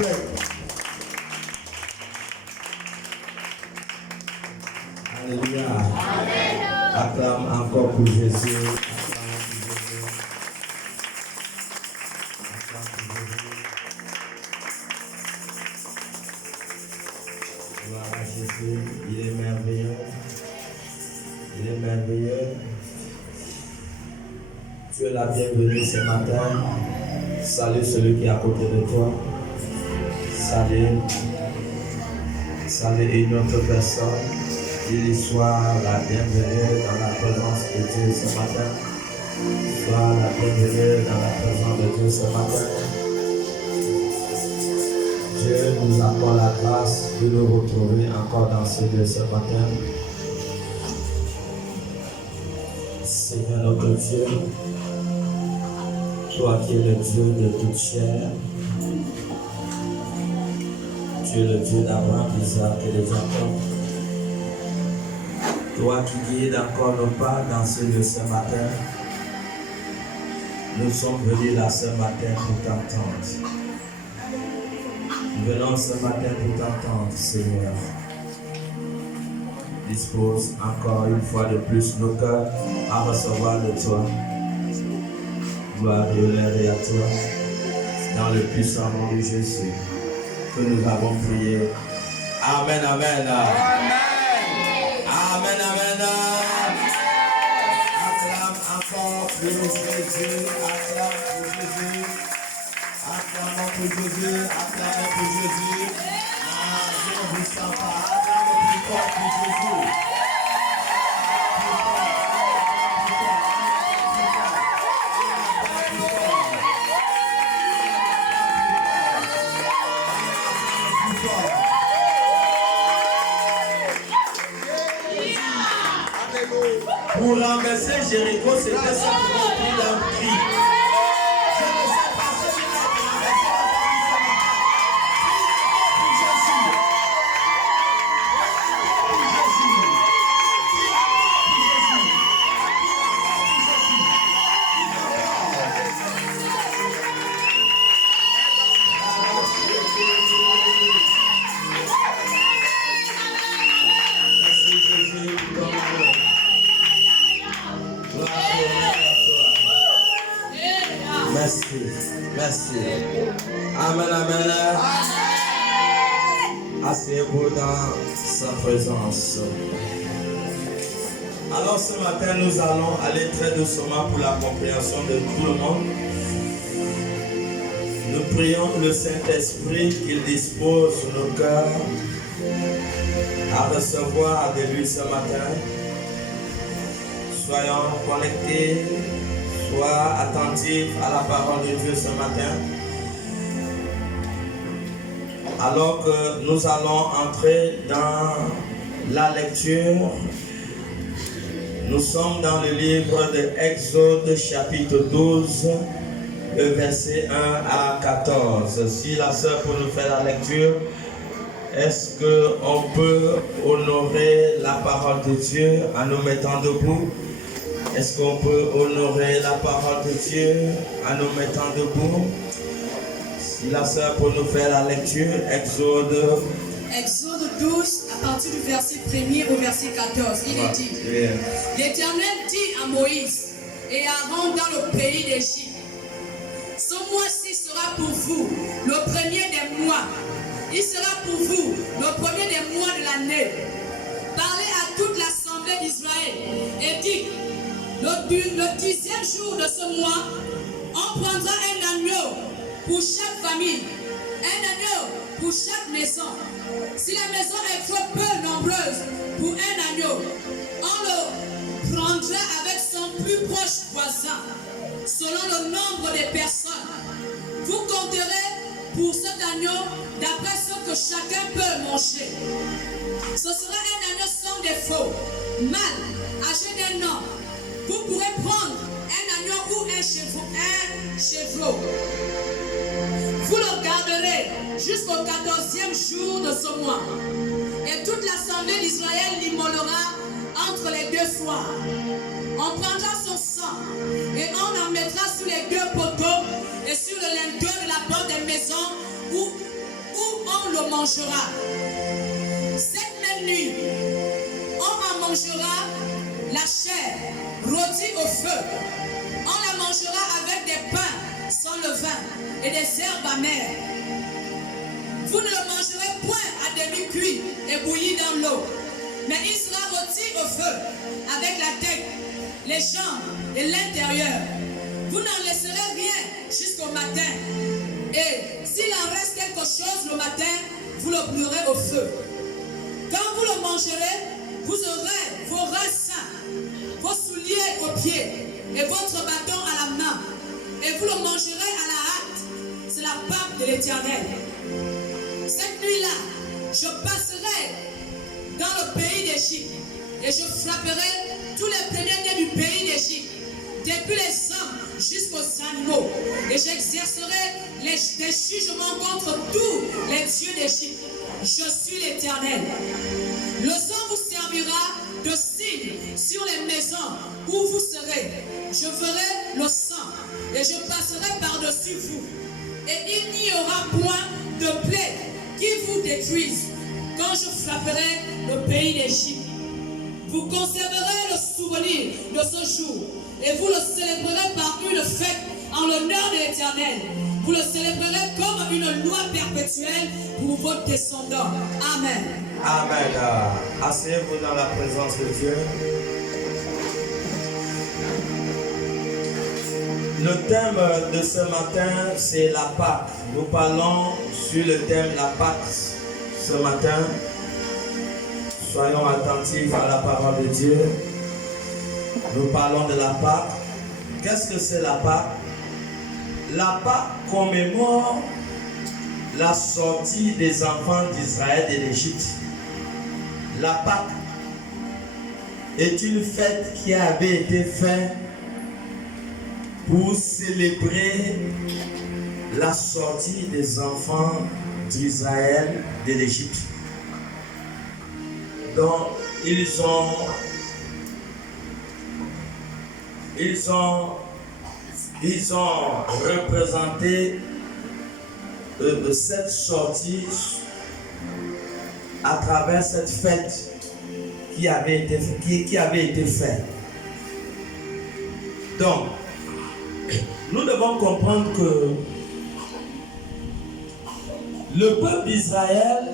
plaît. Alléluia. Acclame encore pour Jésus. Gloire à Jésus. Il est merveilleux. Il est merveilleux. Tu es la bienvenue ce matin. Salut celui qui est à côté de toi. Salut. Salut une autre personne. Qu'il soit la bienvenue dans la présence de Dieu ce matin. Sois la bienvenue dans la présence de Dieu ce matin. Dieu nous accorde la grâce de nous retrouver encore dans ce lieu ce matin. Seigneur notre Dieu, toi qui es le Dieu de toute chair, tu es le Dieu d'Abraham, d'Isaac et de Jacob. Toi qui guides encore nos pas dans ce lieu ce matin, nous sommes venus là ce matin pour t'entendre. Nous venons ce matin pour t'entendre, Seigneur. Dispose encore une fois de plus nos cœurs à recevoir de toi. Gloire et honneur à toi. Dans le puissant nom de Jésus que nous avons prié. Amen, amen. Amen. Amen, amen. Acclame encore pour Jésus. Acclame pour Jésus. Acclamons pour Jésus. Acclamons pour Jésus. Je ne vous sens pas. Acclamons plus fort pour Jésus. Pour renverser Jéricho, c'était simplement pris d'un cri. Je ne sais pas ce qu'il a renversé la pour Jésus. Pour Jésus. Merci Jésus pour ton amour. Merci, merci. Amen, amen. Asseyez-vous dans sa présence. Alors ce matin, nous allons aller très doucement pour la compréhension de tout le monde. Nous prions le Saint-Esprit qu'il dispose nos cœurs à recevoir de lui ce matin. Soyons connectés, sois attentifs à la parole de Dieu ce matin. Alors que nous allons entrer dans la lecture, nous sommes dans le livre de Exode chapitre 12, le verset 1 à 14. Si la sœur peut nous faire la lecture, est-ce qu'on peut honorer la parole de Dieu en nous mettant debout? Est-ce qu'on peut honorer la parole de Dieu en nous mettant debout? Si la sœur peut nous faire la lecture, Exode 12, à partir du verset 1er au verset 14, il est dit, l'Éternel dit à Moïse et à Aaron dans le pays d'Égypte, ce mois-ci sera pour vous le premier des mois. Il sera pour vous le premier des mois de l'année. Parlez à toute l'assemblée d'Israël et dites, le 10e jour de ce mois, on prendra un agneau pour chaque famille, un agneau pour chaque maison. Si la maison est trop peu nombreuse pour un agneau, on le prendra avec son plus proche voisin, selon le nombre de personnes. Vous compterez pour cet agneau d'après ce que chacun peut manger. Ce sera un agneau sans défaut, mâle, âgé d'un an. Vous pourrez prendre un agneau ou un chevreau. Vous le garderez jusqu'au 14e jour de ce mois. Et toute l'assemblée d'Israël l'immolera entre les deux soirs. On prendra son sang et on en mettra sur les deux poteaux et sur le linteau de la porte des maisons où le mangera. Cette même nuit, on en mangera la chair rôtie au feu. On la mangera avec des pains sans levain et des herbes amères. Vous ne le mangerez point à demi cuit et bouilli dans l'eau, mais il sera rôti au feu avec la tête, les jambes et l'intérieur. Vous n'en laisserez rien jusqu'au matin. Et s'il en reste quelque chose le matin, vous le brûlerez au feu. Quand vous le mangerez, vous aurez vos reins sains, vos souliers aux pieds et votre bâton à la main. Et vous le mangerez à la hâte. C'est la Pâque de l'Éternel. Cette nuit-là, je passerai dans le pays d'Égypte et je frapperai tous les premiers-nés du pays d'Égypte, depuis les hommes jusqu'aux animaux, et j'exercerai des jugements contre tous les dieux d'Égypte. Je suis l'Éternel. Le sang vous servira de signe sur les maisons où vous serez. Je ferai le sang et je passerai par-dessus vous, et il n'y aura point de plaie qui vous détruise quand je frapperai le pays d'Égypte. Vous conserverez le souvenir de ce jour et vous le célébrerez par une fête en l'honneur de l'Éternel. Vous le célébrerez comme une loi perpétuelle pour vos descendants. Amen. Amen. Asseyez-vous dans la présence de Dieu. Le thème de ce matin, c'est la Pâque. Nous parlons sur le thème la Pâque ce matin. Soyons attentifs à la parole de Dieu. Nous parlons de la Pâque. Qu'est-ce que c'est la Pâque? La Pâque commémore la sortie des enfants d'Israël de l'Égypte. La Pâque est une fête qui avait été faite pour célébrer la sortie des enfants d'Israël de l'Égypte. Donc, ils ont représenté cette sortie à travers cette fête qui avait été faite. Donc, nous devons comprendre que le peuple d'Israël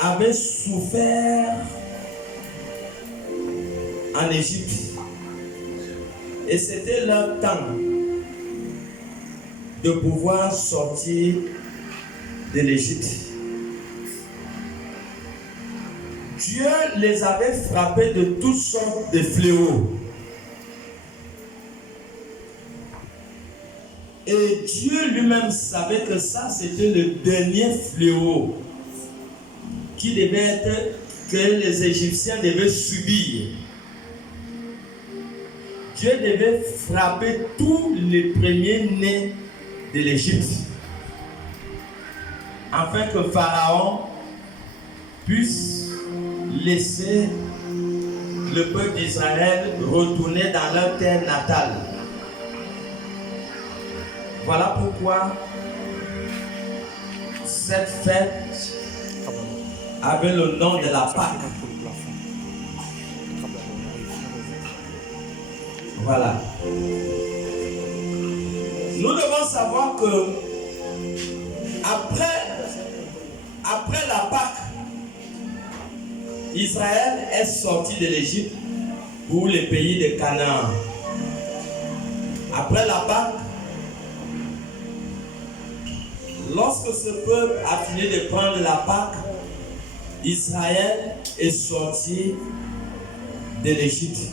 avait souffert en Égypte. Et c'était leur temps de pouvoir sortir de l'Égypte. Dieu les avait frappés de toutes sortes de fléaux. Et Dieu lui-même savait que ça, c'était le dernier fléau que les Égyptiens devaient subir. Dieu devait frapper tous les premiers-nés de l'Égypte, afin que Pharaon puisse laisser le peuple d'Israël retourner dans leur terre natale. Voilà pourquoi cette fête avait le nom de la Pâque. Voilà. Nous devons savoir que après la Pâque, Israël est sorti de l'Égypte pour les pays de Canaan. Après la Pâque, lorsque ce peuple a fini de prendre la Pâque, Israël est sorti de l'Égypte.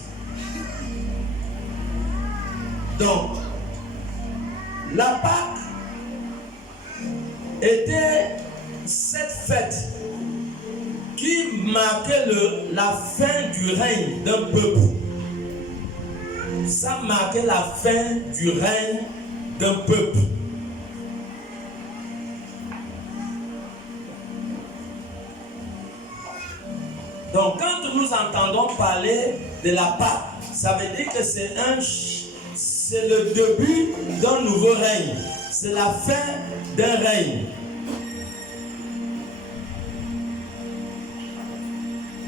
Donc, la Pâque était cette fête qui marquait la fin du règne d'un peuple. Ça marquait la fin du règne d'un peuple. Donc, quand nous entendons parler de la Pâque, ça veut dire que c'est le début d'un nouveau règne. c'est la fin d'un règne.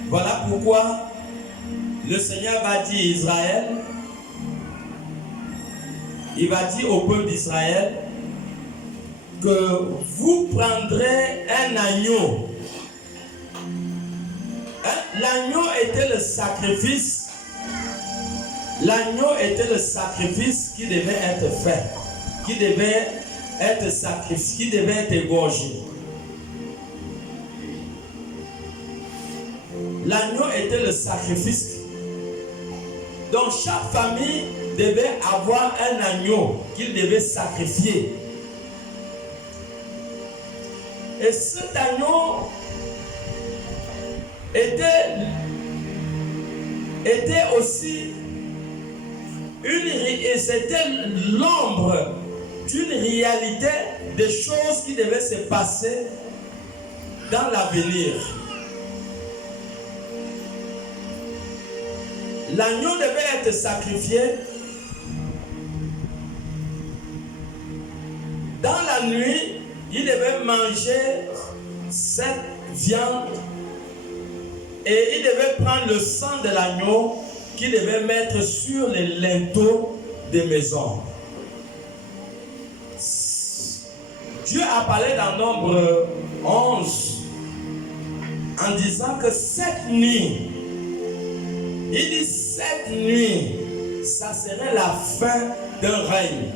Voilà pourquoi le Seigneur va dire à Israël, il va dire au peuple d'Israël que vous prendrez un agneau. L'agneau était le sacrifice. L'agneau était le sacrifice qui devait être fait, qui devait être sacrifié, qui devait être égorgé. L'agneau était le sacrifice. Donc chaque famille devait avoir un agneau qu'il devait sacrifier. Et cet agneau était aussi c'était l'ombre d'une réalité des choses qui devaient se passer dans l'avenir. L'agneau devait être sacrifié dans la nuit. Il devait manger cette viande et il devait prendre le sang de l'agneau qu'il devait mettre sur les linteaux des maisons. Dieu a parlé dans Nombre 11 en disant que cette nuit, il dit cette nuit, ça serait la fin d'un règne.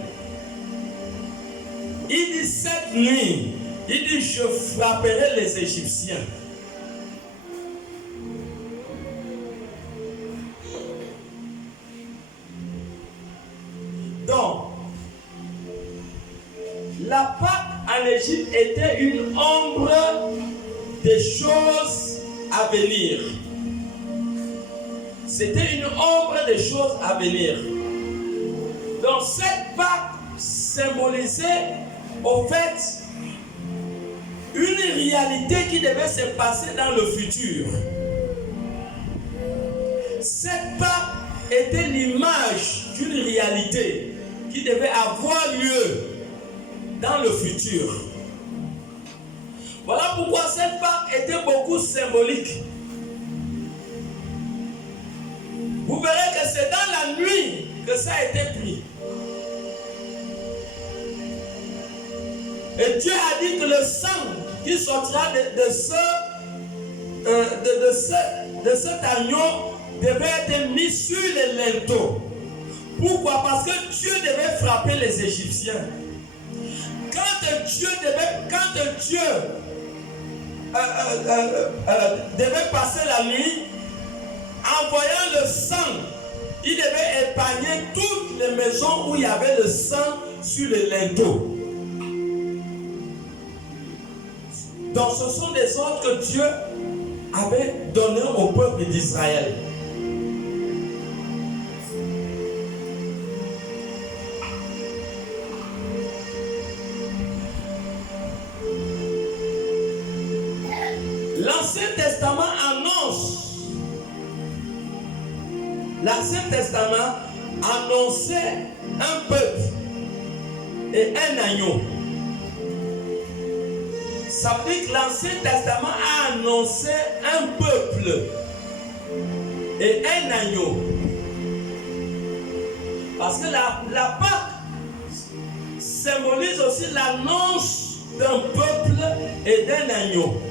Il dit cette nuit, il dit je frapperai les Égyptiens. Donc, la Pâque en Égypte était une ombre des choses à venir. C'était une ombre des choses à venir. Donc cette Pâque symbolisait au fait une réalité qui devait se passer dans le futur. Cette Pâque était l'image d'une réalité qui devait avoir lieu dans le futur. Voilà pourquoi cette Pâque était beaucoup symbolique. Vous verrez que c'est dans la nuit que ça a été pris. Et Dieu a dit que le sang qui sortira de cet agneau devait être mis sur les linteaux. Pourquoi? Parce que Dieu devait frapper les Égyptiens. Quand Dieu devait passer la nuit, en voyant le sang, il devait épargner toutes les maisons où il y avait le sang sur les linteaux. Donc ce sont des ordres que Dieu avait donnés au peuple d'Israël. L'Ancien Testament annonçait un peuple et un agneau. Ça veut dire que l'Ancien Testament a annoncé un peuple et un agneau. Parce que la Pâque symbolise aussi l'annonce d'un peuple et d'un agneau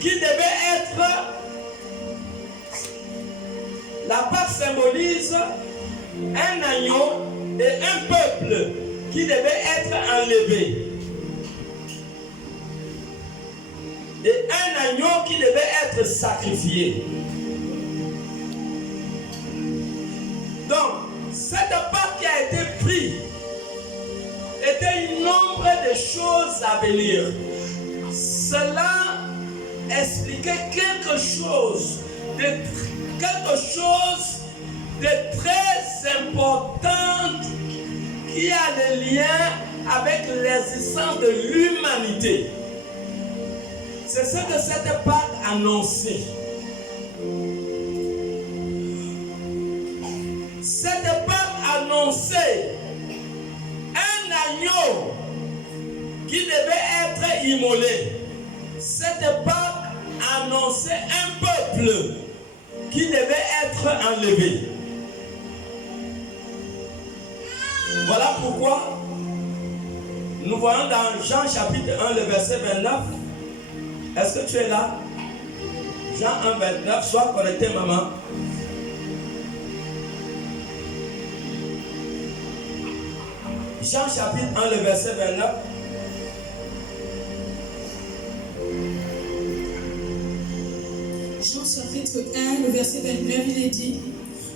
qui devait être. La Pâque symbolise un agneau et un peuple qui devait être enlevé. Et un agneau qui devait être sacrifié. Donc, cette Pâque qui a été prise était une ombre de choses à venir. Cela expliquait quelque chose de très important qui a des liens avec l'existence de l'humanité. C'est ce que cette Pâque annonçait. Cette Pâque annonçait l'agneau qui devait être immolé. Cette Pâque annonçait un peuple qui devait être enlevé. Voilà pourquoi nous voyons dans Jean chapitre 1, le verset 29. Est-ce que tu es là? Jean 1, 29, sois connecté, maman. Jean chapitre 1, le verset 29. Jean chapitre 1, le verset 29, il est dit: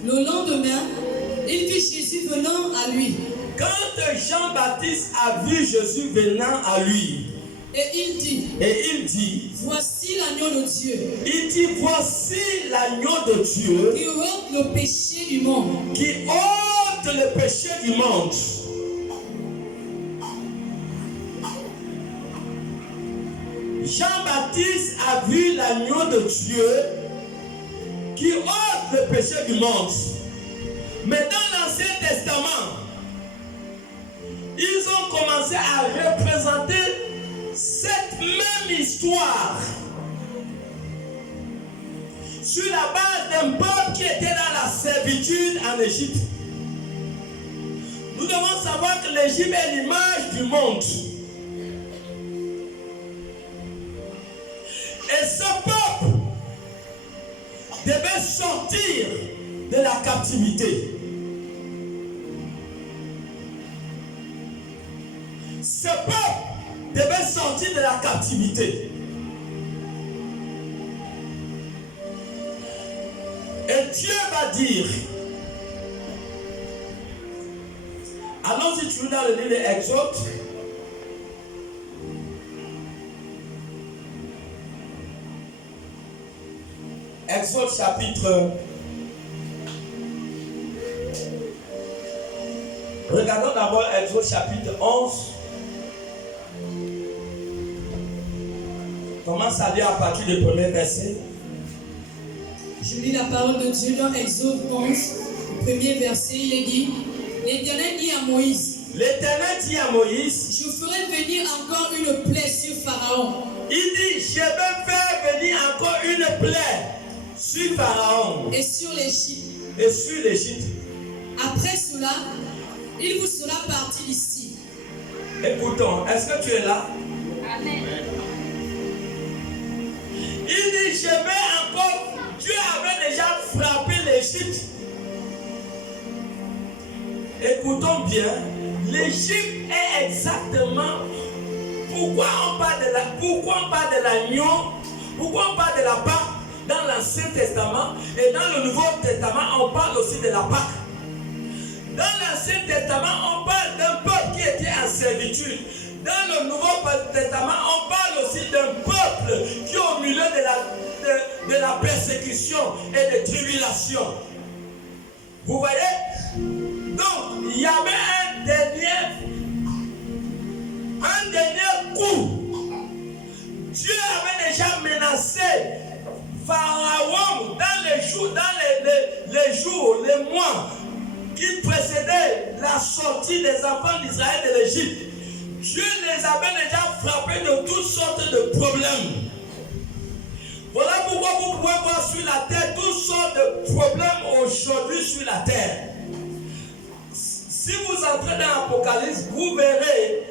le lendemain, il vit Jésus venant à lui. Quand Jean-Baptiste a vu Jésus venant à lui, et il dit, voici l'agneau de Dieu. Il dit, voici l'agneau de Dieu qui ôte le péché du monde. Qui ôte le péché du monde. Jean-Baptiste a vu l'agneau de Dieu qui ôte le péché du monde. Mais dans l'Ancien Testament, ils ont commencé à représenter cette même histoire sur la base d'un peuple qui était dans la servitude en Égypte. Nous devons savoir que l'Égypte est l'image du monde. Et ce peuple devait sortir de la captivité. Ce peuple devait sortir de la captivité. Et Dieu va dire, allons-y toujours dans le livre de Exode. Exode chapitre. Regardons d'abord Exode chapitre 11. Commence à lire à partir du premier verset. Je lis la parole de Dieu dans Exode 11, premier verset. Il est dit: l'Éternel dit à Moïse. L'Éternel dit à Moïse: je ferai venir encore une plaie sur Pharaon. Il dit: je vais faire venir encore une plaie sur Pharaon. Et sur l'Égypte. Et sur l'Égypte. Après cela, il vous sera parti d'ici. Écoutons, est-ce que tu es là? Amen. Il dit: je vais encore. Dieu avait déjà frappé l'Égypte. Écoutons bien, l'Égypte est exactement. Pourquoi on parle de l'agneau? Pourquoi on parle de la Pâque dans l'Ancien Testament et dans le Nouveau Testament on parle aussi de la Pâque? Dans l'Ancien Testament on parle d'un peuple qui était en servitude. Dans le Nouveau Testament on parle aussi d'un peuple qui est au milieu de la persécution et des tribulations. Vous voyez? Donc il y avait un dernier coup. Dieu avait déjà menacé Pharaon dans les jours, les mois qui précédaient la sortie des enfants d'Israël de l'Égypte. Dieu les avait déjà frappés de toutes sortes de problèmes. Voilà pourquoi vous pouvez voir sur la terre toutes sortes de problèmes aujourd'hui sur la terre. Si vous entrez dans l'Apocalypse, vous verrez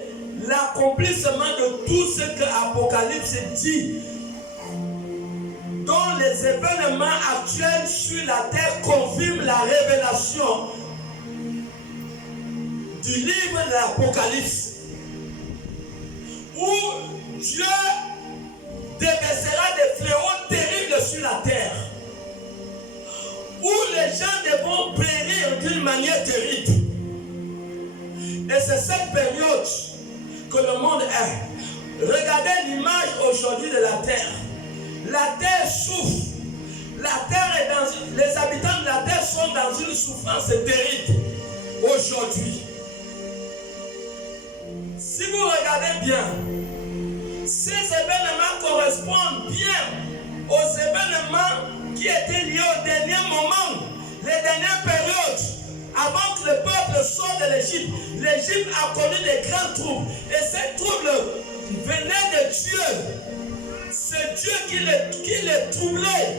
l'accomplissement de tout ce que l'Apocalypse dit, dont les événements actuels sur la terre confirment la révélation du livre de l'Apocalypse, où Dieu déversera des fléaux terribles sur la terre, où les gens devront périr d'une manière terrible. Et c'est cette période que le monde est. Regardez l'image aujourd'hui de la terre. La terre souffre. La terre est les habitants de la terre sont dans une souffrance terrible aujourd'hui. Si vous regardez bien, ces événements correspondent bien aux événements qui étaient liés au dernier moment, les dernières périodes, avant que le peuple sort de l'Égypte, l'Égypte a connu des grands troubles. Et ces troubles venaient de Dieu. C'est Dieu qui les troublait.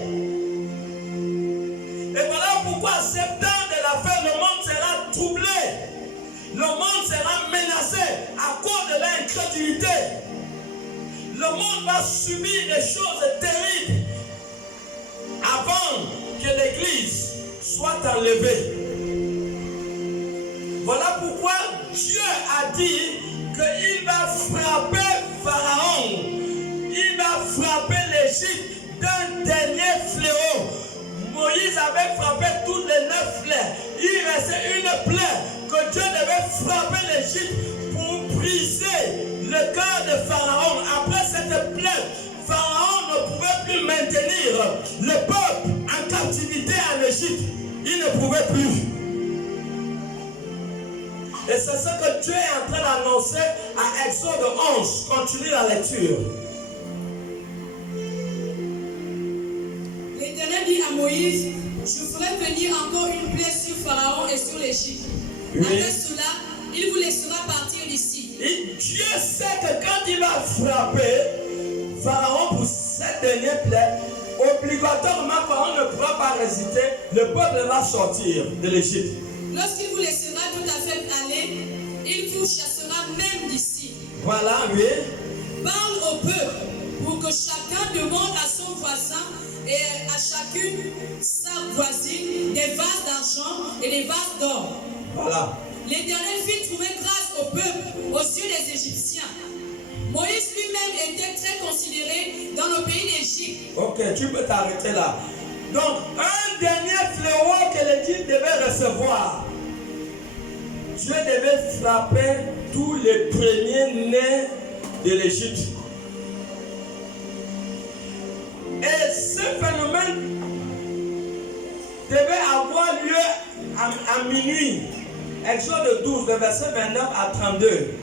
Et voilà pourquoi, à 7 ans de la fin, le monde sera troublé. Le monde sera menacé à cause de l'incrédulité. Le monde va subir des choses terribles avant que l'Église soit enlevée. Voilà pourquoi Dieu a dit qu'il va frapper Pharaon. Il va frapper l'Égypte d'un dernier fléau. Moïse avait frappé toutes les 9 plaies. Il restait une plaie que Dieu devait frapper l'Égypte pour briser le cœur de Pharaon. Après cette plaie, Pharaon ne pouvait plus maintenir le peuple en captivité en Égypte. Il ne pouvait plus. Et c'est ce que Dieu est en train d'annoncer à Exode 11. Continue la lecture. L'Éternel dit à Moïse, je ferai venir encore une plaie sur Pharaon et sur l'Égypte. Oui. Après cela, il vous laissera partir d'ici. Et Dieu sait que quand il va frapper Pharaon pour cette dernière plaie, obligatoirement Pharaon ne pourra pas résister, le peuple va sortir de l'Égypte. Lorsqu'il vous laissera tout à fait aller, il vous chassera même d'ici. Voilà, oui. Parle au peuple pour que chacun demande à son voisin et à chacune sa voisine des vases d'argent et des vases d'or. Voilà. L'Éternel fit trouver grâce au peuple aux yeux des Égyptiens. Moïse lui-même était très considéré dans le pays d'Égypte. Ok, tu peux t'arrêter là. Donc, un dernier fléau que l'Égypte devait recevoir. Dieu devait frapper tous les premiers-nés de l'Égypte. Et ce phénomène devait avoir lieu à minuit. Exode 12, le verset 29 à 32.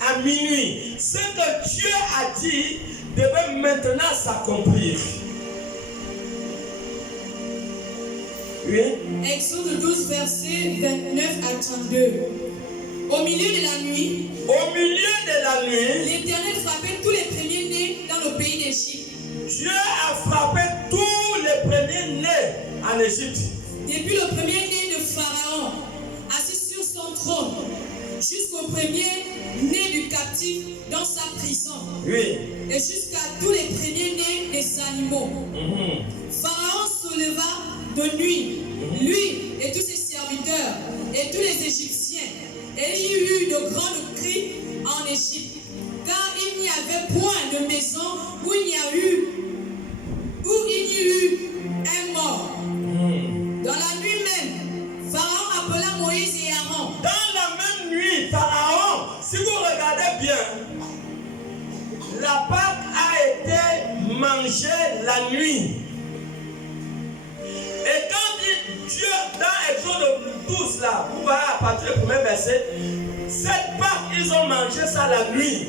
À minuit. Ce que Dieu a dit devait maintenant s'accomplir. Oui. Exode 12, verset 29 à 32. Au milieu de la nuit, l'Éternel frappait tous les premiers-nés dans le pays d'Égypte. Dieu a frappé tous les premiers-nés en Égypte. Depuis le premier-né de Pharaon, assis sur son trône, jusqu'au premier-né du captif dans sa prison. Oui. Et jusqu'à tous les premiers-nés des animaux. Pharaon se leva de nuit, lui et tous ses serviteurs et tous les Égyptiens. Et il y eut de grands cris en Égypte, car il n'y avait point de maison où il n'y eut un mort. Dans la nuit même, Pharaon appela Moïse et Aaron. Dans la même nuit, Pharaon, si vous regardez bien, la Pâque a été mangée la nuit. Et quand Dieu, dans Exode 12, là, vous voyez à partir du premier verset, cette Pâque, ils ont mangé ça la nuit.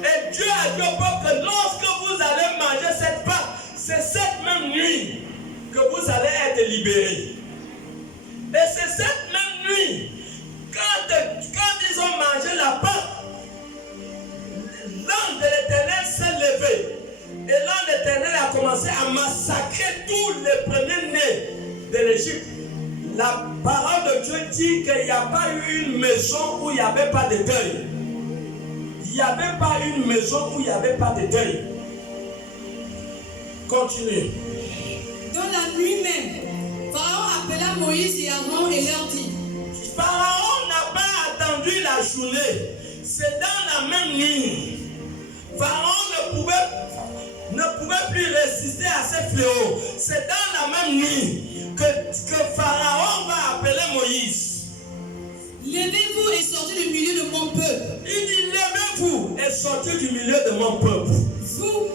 Et Dieu a dit au peuple que lorsque vous allez manger cette Pâque, c'est cette même nuit que vous allez être libérés. Et c'est cette même nuit, quand ils ont mangé la Pâque, l'ange de l'Éternel s'est levé. Et l'ange de l'Éternel a commencé à massacrer tous les premiers-nés de l'Égypte. La parole de Dieu dit qu'il n'y a pas eu une maison où il n'y avait pas de deuil. Il n'y avait pas une maison où il n'y avait pas de deuil. Continuez. Dans la nuit même, Pharaon appela Moïse et Aaron et leur dit. Pharaon n'a pas attendu la journée. C'est dans la même nuit. Pharaon ne pouvait plus résister à ces fléaux. C'est dans la même nuit que Pharaon va appeler Moïse. Levez-vous et sortez du milieu de mon peuple. Il dit, levez-vous et sortez du milieu de mon peuple. Vous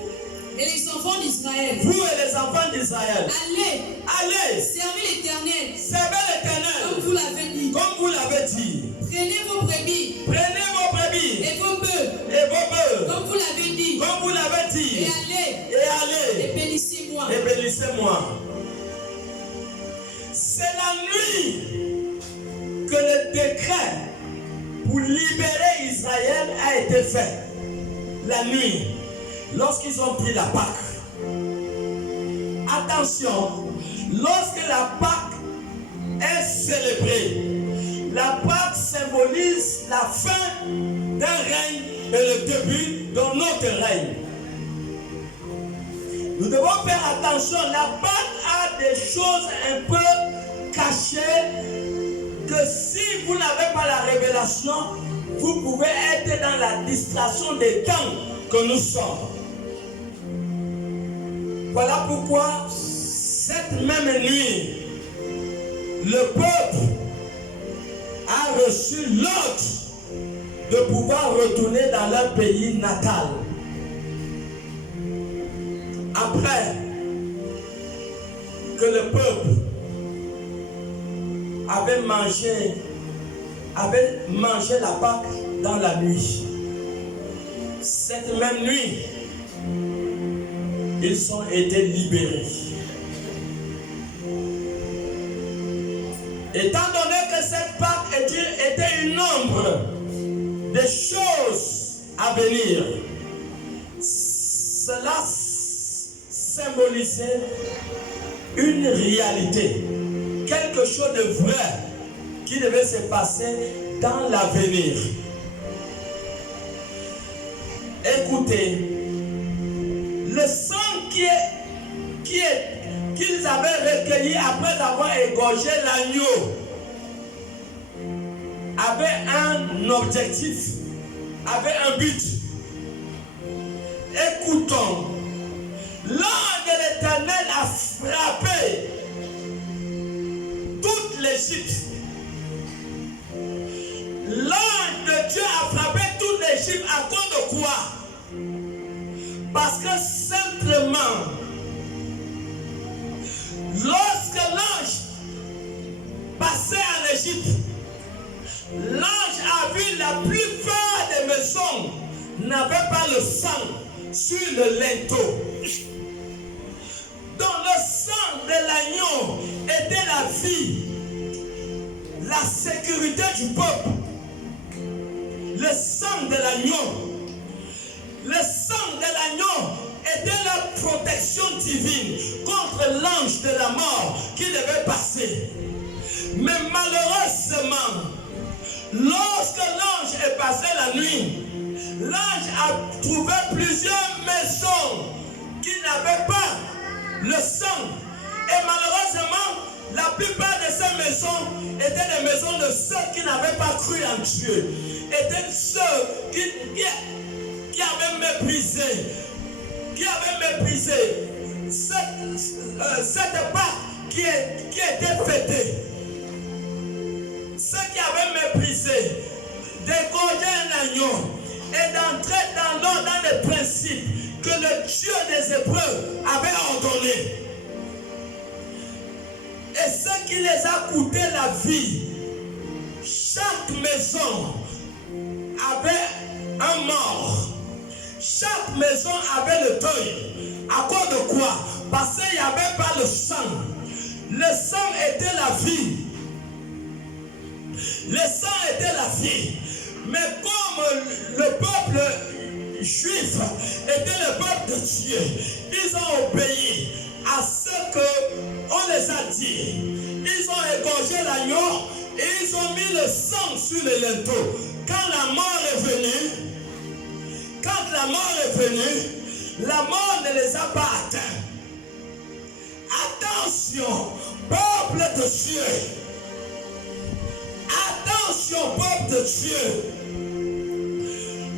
et les enfants d'Israël. Vous et les enfants d'Israël. Allez. Servez l'Éternel. Servez l'Éternel. Comme vous l'avez dit. Comme vous l'avez dit. Prenez vos brebis. Prenez vos brebis. Et vos bœufs. Et vos bœufs. Comme vous l'avez dit. Comme vous l'avez dit. Et allez. Et allez. Et bénissez-moi. Et bénissez-moi. C'est la nuit que le pour libérer Israël a été fait la nuit, lorsqu'ils ont pris la Pâque. Attention, lorsque la Pâque est célébrée, la Pâque symbolise la fin d'un règne et le début d'un autre règne. Nous devons faire attention, la Pâque a des choses un peu cachées que si vous n'avez pas la révélation, vous pouvez être dans la distraction des temps que nous sommes. Voilà pourquoi cette même nuit, le peuple a reçu l'ordre de pouvoir retourner dans leur pays natal. Après que le peuple avait mangé la Pâque dans la nuit, cette même nuit, ils ont été libérés. Étant donné que cette Pâque était une ombre des choses à venir, cela symbolisait une réalité, quelque chose de vrai qui devait se passer dans l'avenir. Écoutez, le sang qu'ils avaient recueilli après avoir égorgé l'agneau avait un objectif, avait un but. Écoutons, l'ange de l'Éternel a frappé toute l'Égypte. L'ange de Dieu a frappé toute l'Égypte à cause de quoi? Parce que simplement, lorsque l'ange passait en Égypte, l'ange a vu la plupart des maisons n'avaient pas le sang sur le linteau. Donc le sang de l'agneau était la vie, la sécurité du peuple. Le sang de l'agneau. Le sang de l'agneau était la protection divine contre l'ange de la mort qui devait passer. Mais malheureusement, lorsque l'ange est passé la nuit, l'ange a trouvé plusieurs maisons qui n'avaient pas le sang. Et malheureusement, la plupart de ces maisons étaient des maisons de ceux qui n'avaient pas cru en Dieu. Étaient ceux qui avaient méprisé cette Pâque qui était fêtée. Ceux qui avaient méprisé d'égorger un agneau et d'entrer dans les principes que le Dieu des Hébreux avait ordonné. Et ce qui les a coûté la vie, chaque maison avait un mort. Chaque maison avait le deuil. À cause de quoi? Parce qu'il n'y avait pas le sang. Le sang était la vie. Le sang était la vie. Mais comme le peuple juif était le peuple de Dieu, ils ont obéi à ce qu'on les a dit. Ils ont égorgé l'agneau et ils ont mis le sang sur le linteau. Quand la mort est venue, la mort ne les a pas atteints. Attention, peuple de Dieu. Attention, peuple de Dieu.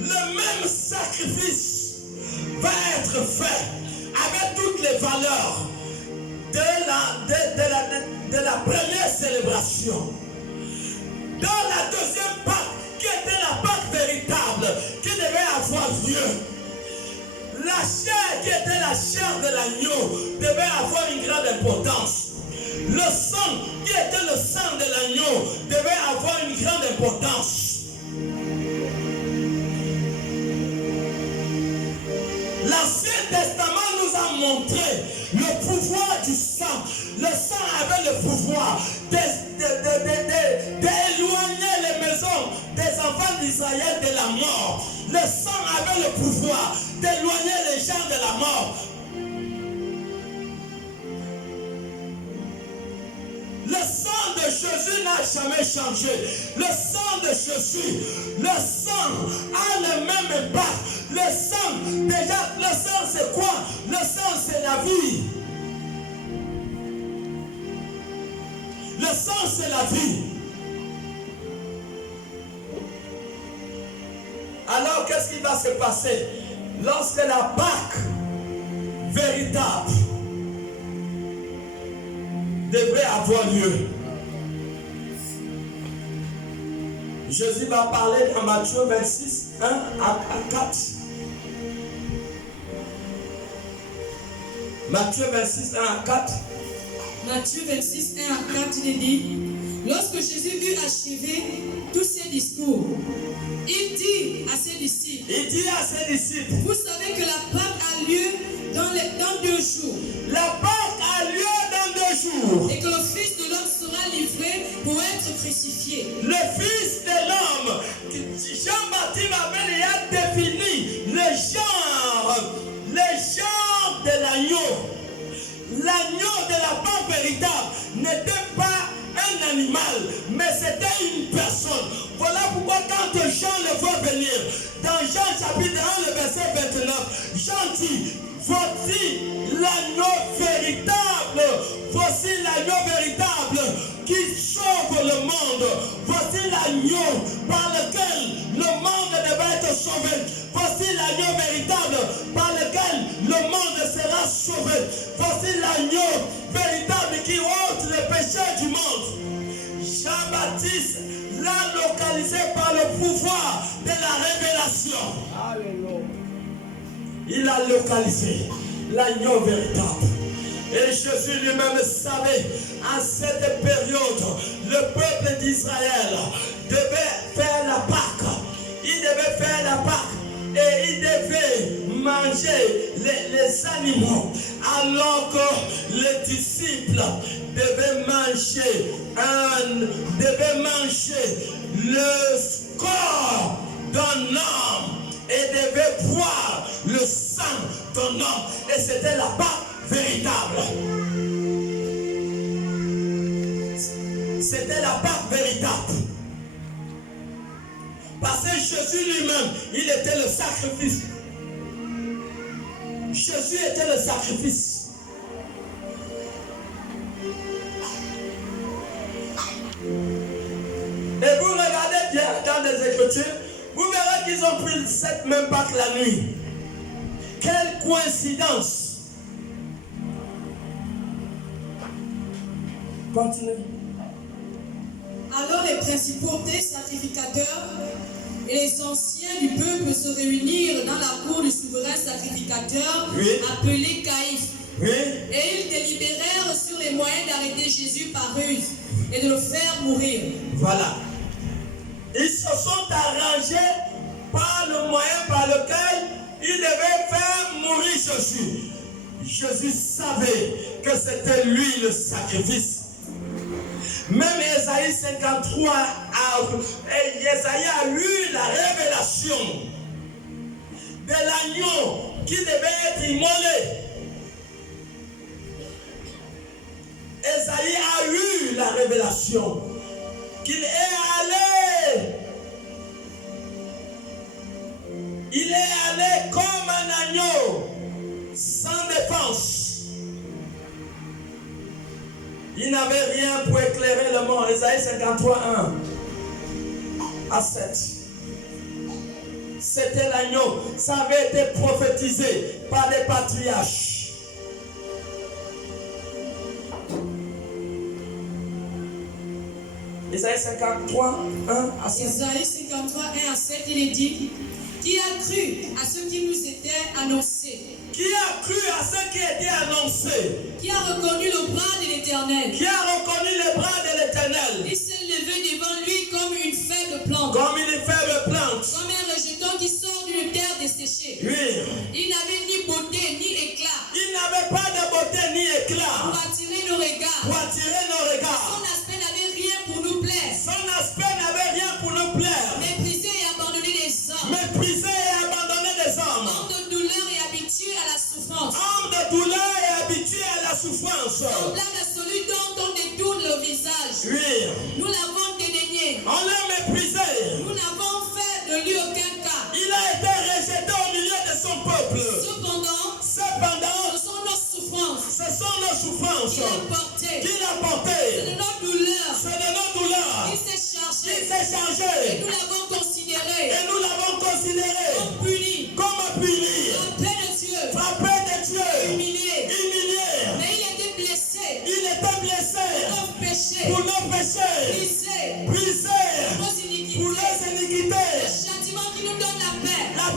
Le même sacrifice va être fait avec toutes les valeurs de la première célébration. Dans la deuxième Pâque, qui était la Pâque véritable, qui devait avoir lieu, la chair qui était la chair de l'agneau devait avoir une grande importance. Le sang qui était le sang de l'agneau devait avoir une grande importance. L'Ancien Testament nous a montré le pouvoir du sang. Le sang avait le pouvoir d'éloigner les maisons des enfants d'Israël de la mort. Le sang avait le pouvoir d'éloigner les gens de la mort. Le sang de Jésus n'a jamais changé. Le sang de Jésus, le sang a le même impact. Le sang, déjà, le sang c'est quoi? Le sang c'est la vie. Le sang c'est la vie. Alors qu'est-ce qui va se passer? Lorsque la Pâque véritable devrait avoir lieu. Jésus va parler dans Matthieu 26, 1 à 4. Matthieu 26, 1 à 4. Matthieu 26, 1 à 4, il est dit, lorsque Jésus eut achevé tous ses discours, il dit à ses disciples, vous savez que la Pâque a lieu dans 2 jours. La Pâque a lieu dans 2 jours. Et que le Fils de l'homme sera livré pour être crucifié. Le Fils de l'homme, Jean-Baptiste avait déjà défini le genre de l'agneau. L'agneau de la Pâque véritable n'était pas un animal, mais c'était une personne. Voilà pourquoi quand Jean le voit venir, dans Jean chapitre 1, le verset 29, Jean dit, voici l'agneau véritable, voici l'agneau véritable qui sauve le monde, voici l'agneau par lequel le monde devait être sauvé, voici l'agneau véritable par lequel le monde sera sauvé, voici l'agneau véritable qui ôte le péché du monde. Jean-Baptiste l'a localisé par le pouvoir de la révélation. Alléluia. Il a localisé l'agneau véritable. Et Jésus lui-même savait, à cette période, le peuple d'Israël devait faire la Pâque. Il devait faire la Pâque et il devait manger les animaux. Alors que les disciples devaient manger le corps d'un homme et devaient boire le sang d'un homme. Et c'était la Pâque véritable. C'était la Pâque véritable. Parce que Jésus lui-même, il était le sacrifice. Jésus était le sacrifice. Et vous regardez bien dans les Écritures, vous verrez qu'ils ont pris cette même Pâque la nuit. Quelle coïncidence! Continuez. Alors les principautés sacrificateurs et les anciens du peuple se réunirent dans la cour du souverain sacrificateur, oui, appelé Caïphe. Oui. Et ils délibérèrent sur les moyens d'arrêter Jésus par ruse et de le faire mourir. Voilà. Ils se sont arrangés par le moyen par lequel ils devaient faire mourir Jésus. Jésus savait que c'était lui le sacrifice. Même Ésaïe 53, Ésaïe a eu la révélation de l'agneau qui devait être immolé. Ésaïe a eu la révélation qu'il est allé. Il est allé comme un agneau, sans défense. Il n'avait rien pour éclairer le monde. Ésaïe 53, 1 à 7. C'était l'agneau. Ça avait été prophétisé par des patriarches. Ésaïe 53, 1 à 7. Ésaïe 53, 1 à 7, il est dit, qui a cru à ce qui nous était annoncé? Qui a cru à ce qui était annoncé? Qui a reconnu le bras de l'Éternel? Qui a reconnu le bras de l'Éternel? Il s'est levé devant lui comme une faible plante. Comme une faible plante. Comme un rejeton qui sort d'une terre desséchée. Oui. Il n'avait ni beauté ni éclat. Il n'avait pas de beauté ni éclat. Pour attirer nos regards. Pour attirer nos regards. Son aspect n'avait rien pour nous plaire. Son aspect n'avait rien pour nous plaire. Mais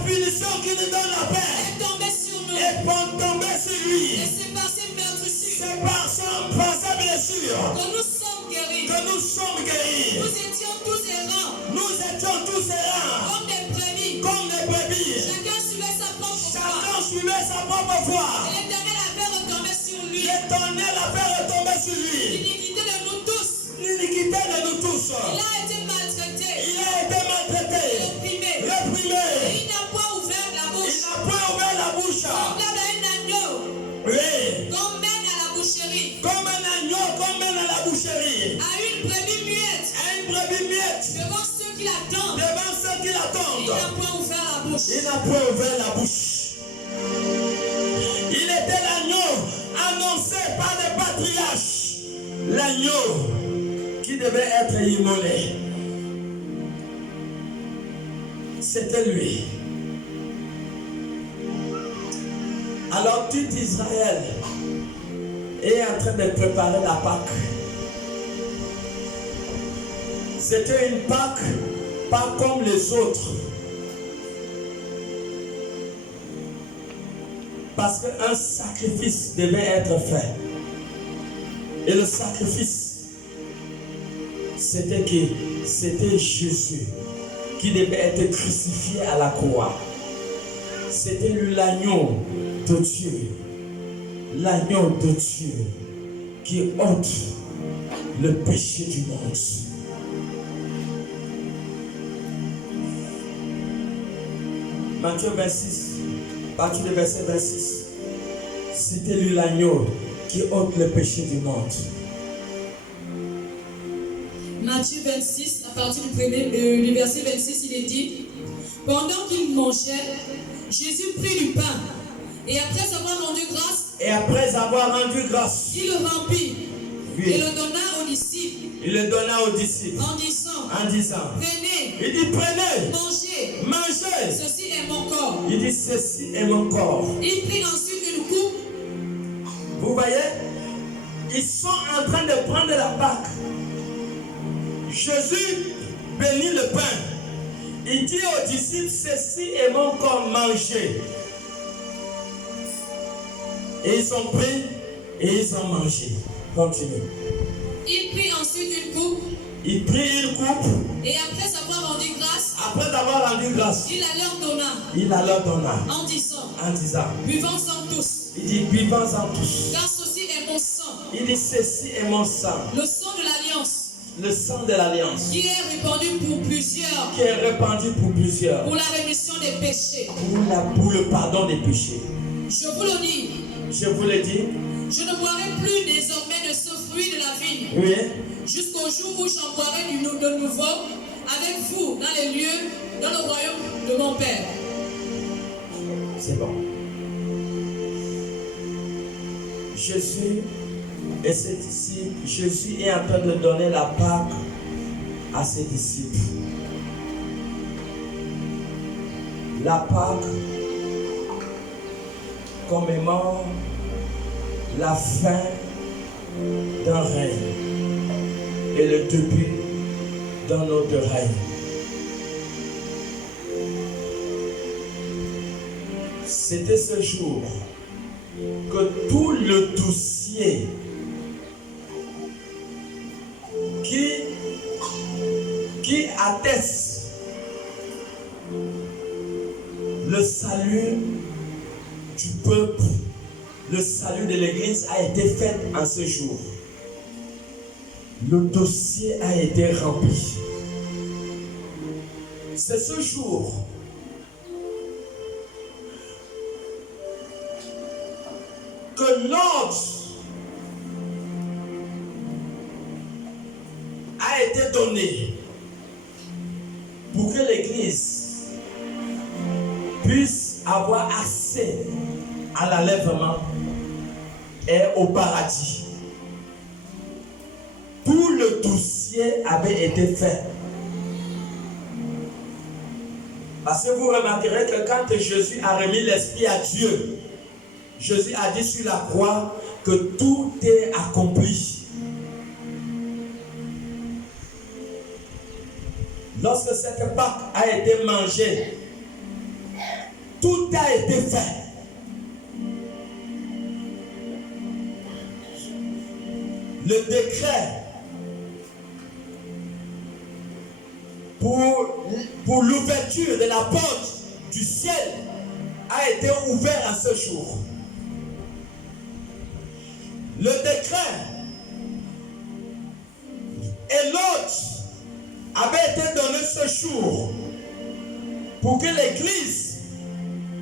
punition qui nous donne la paix est tombée sur nous. est tombée sur lui. Et c'est par ses meurtrissures C'est par sa blessure que nous sommes guéris. que nous sommes guéris. Nous étions tous errants, Nous étions tous errants, comme des brebis. comme des brebis. Chacun suivait sa propre voie. Chacun suivait sa propre voie. Et l'Éternel avait retombé sur lui. L'éternel a fait retomber sur lui L'iniquité de nous tous. l'iniquité de nous tous. Il a été maltraité, Il a été maltraité, opprimé. réprimé. Et il n'a pas ouvert la Il bouche. n'a point ouvert la bouche. Semblable à un agneau Oui, qu'on mène à la boucherie. comme un agneau qu'on mène à la boucherie. À une brebis muette. À une brebis muette Devant ceux qui l'attendent. devant ceux qui Il l'attendent. n'a point ouvert la bouche. Il n'a point ouvert la bouche. Il était l'agneau annoncé par les patriarches. L'agneau qui devait être immolé. C'était lui. Alors tout Israël est en train de préparer la Pâque. C'était une Pâque pas comme les autres. Parce qu'un sacrifice devait être fait. Et le sacrifice, c'était Jésus qui devait être crucifié à la croix. C'était l'agneau de Dieu. L'agneau de Dieu qui ôte le péché du monde. Matthieu 26, partie du verset 26. C'était lui l'agneau qui ôte le péché du monde. Matthieu 26, à partir du verset 26, il est dit: pendant qu'il mangeait, Jésus prit du pain et après avoir rendu grâce, il le rompit et le donna aux disciples. Il le donna aux disciples En disant, prenez, mangez, ceci est mon corps. Il dit ceci est mon corps. Il prit ensuite une coupe. Vous voyez, ils sont en train de prendre la Pâque. Jésus bénit le pain. Il dit aux disciples, ceci est mon corps, mangez. Et ils ont pris et ils ont mangé. Continue. Il prit ensuite une coupe. Il prit une coupe. Et après avoir rendu grâce, il la leur donna. En disant, buvons-en tous. Il dit, buvons-en tous. Car ceci est mon sang. Il dit, ceci est mon sang. Le sang de l'alliance. Le sang de l'alliance. Qui est répandu pour plusieurs. Pour la rémission des péchés. Pour le pardon des péchés. Je vous le dis. Je ne boirai plus désormais de ce fruit de la vigne. Oui. Jusqu'au jour où j'en boirai de nouveau avec vous dans les lieux, dans le royaume de mon Père. C'est bon. Jésus et ses disciples, Jésus est en train de donner la Pâque à ses disciples. La Pâque commémore la fin d'un règne et le début d'un autre règne. C'était ce jour que tout le dossier qui atteste le salut du peuple, le salut de l'Église a été fait en ce jour. Le dossier a été rempli. C'est ce jour que l'ordre a été donné pour que l'Église puisse avoir accès à l'enlèvement et au paradis. Tout le dossier avait été fait. Parce que vous remarquerez que quand Jésus a remis l'Esprit à Dieu, Jésus a dit sur la croix que tout est accompli. Lorsque cette Pâque a été mangée, Tout a été fait. Le décret pour l'ouverture de la porte du ciel a été ouvert à ce jour. Le décret et l'autre avait été donné ce jour pour que l'Église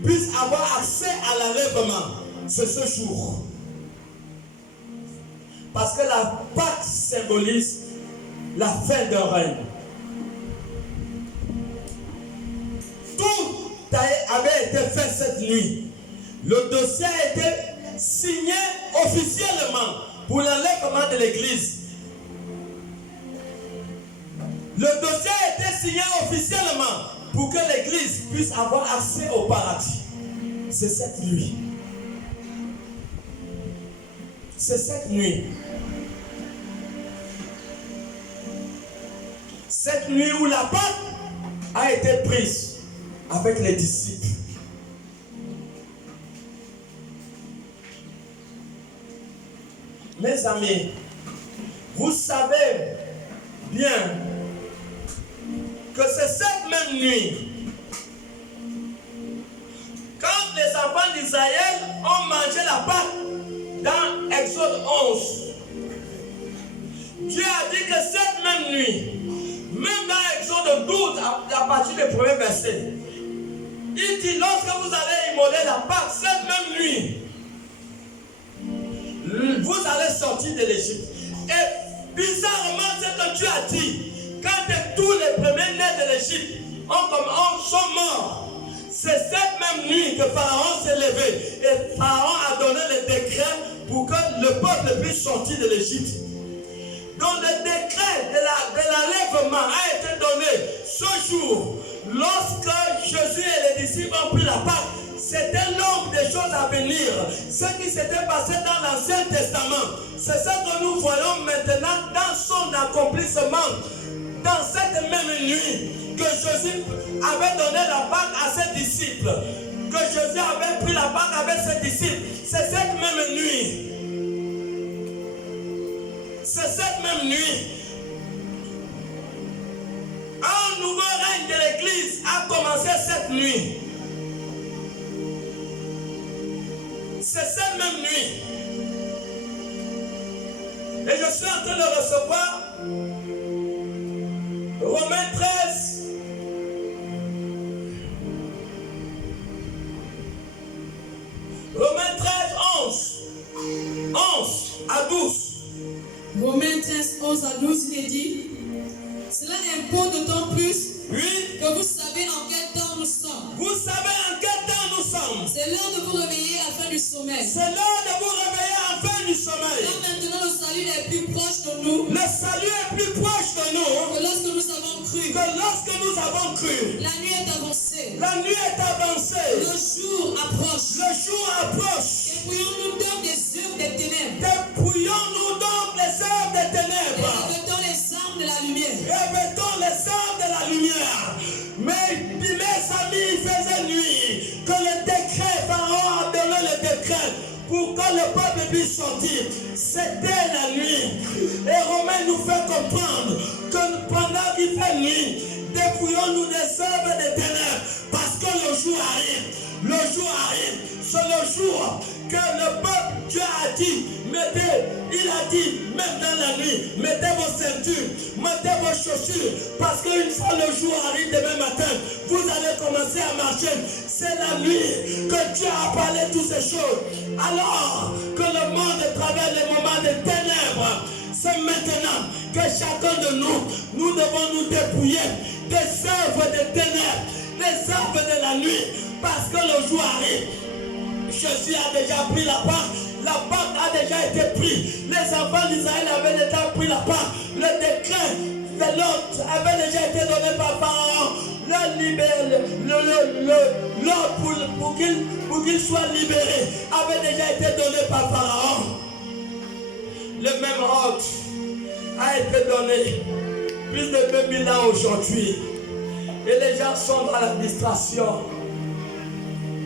puisse avoir accès à l'enlèvement. C'est ce jour. Parce que la Pâque symbolise la fin d'un règne. Tout avait été fait cette nuit. Le dossier a été signé officiellement pour l'enlèvement de l'Église. Le dossier a été signé officiellement pour que l'Église puisse avoir accès au paradis. C'est cette nuit. C'est cette nuit. Cette nuit où la Pâque a été prise avec les disciples. Mes amis, vous savez bien que c'est cette même nuit, quand les enfants d'Israël ont mangé la Pâque dans Exode 11, Dieu a dit que cette même nuit, même dans Exode 12, à partir du premier verset, il dit, lorsque vous allez immoler la Pâque, cette même nuit, vous allez sortir de l'Égypte. Et bizarrement, ce que Dieu a dit, quand tous les premiers-nés de l'Égypte sont morts, c'est cette même nuit que Pharaon s'est levé. Et Pharaon a donné le décret pour que le peuple puisse sortir de l'Égypte. Donc le décret de l'enlèvement a été donné ce jour. Lorsque Jésus et les disciples ont pris la Pâque, c'était l'ombre des choses à venir. Ce qui s'était passé dans l'Ancien Testament, c'est ce que nous voyons maintenant dans son accomplissement. Dans cette même nuit que Jésus avait donné la Pâque à ses disciples, que Jésus avait pris la Pâque avec ses disciples, c'est cette même nuit. C'est cette même nuit. Un nouveau règne de l'Église a commencé cette nuit. C'est cette même nuit. Et je suis en train de recevoir Romains 13. Romains 13, 11 à 12. Romains 13, 11 à 12, il est dit, cela impose d'autant plus que vous savez en quel temps nous sommes. Vous savez en quel temps nous sommes. C'est l'heure de vous réveiller à la fin du sommeil. C'est l'heure de vous réveiller à la fin du sommeil. Là maintenant le salut est plus proche de nous. Le salut est plus proche de nous que lorsque nous avons cru. La nuit est avancée. La nuit est avancée. Le jour approche. Le jour approche. Dépouillons-nous donc des œuvres des ténèbres. Dépouillons-nous donc les œuvres des ténèbres. Et revêtons les armes de la lumière. Revêtons les armes de la lumière. Mais mes amis, il faisait nuit que le décret, Pharaon a donné le décret pour que le peuple puisse sortir. C'était la nuit. Et Romain nous fait comprendre que pendant qu'il fait nuit, dépouillons-nous des œuvres des ténèbres parce que le jour arrive. Le jour arrive. C'est le jour que le peuple, Dieu a dit, il a dit, même dans la nuit, mettez vos ceintures, mettez vos chaussures, parce qu'une fois le jour arrive demain matin, vous allez commencer à marcher. C'est la nuit que Dieu a parlé de toutes ces choses. Alors que le monde traverse les moments de ténèbres, c'est maintenant que chacun de nous devons nous dépouiller des œuvres de ténèbres, des œuvres de la nuit, parce que le jour arrive. Jésus a déjà pris la Pâque. La Pâque a déjà été prise. Les enfants d'Israël avaient déjà pris la Pâque. Le décret de l'autre avait déjà été donné par Pharaon. L'ordre pour qu'il soit libéré avait déjà été donné par Pharaon. Le même ordre a été donné plus de 2000 ans aujourd'hui. Et les gens sont dans la distraction.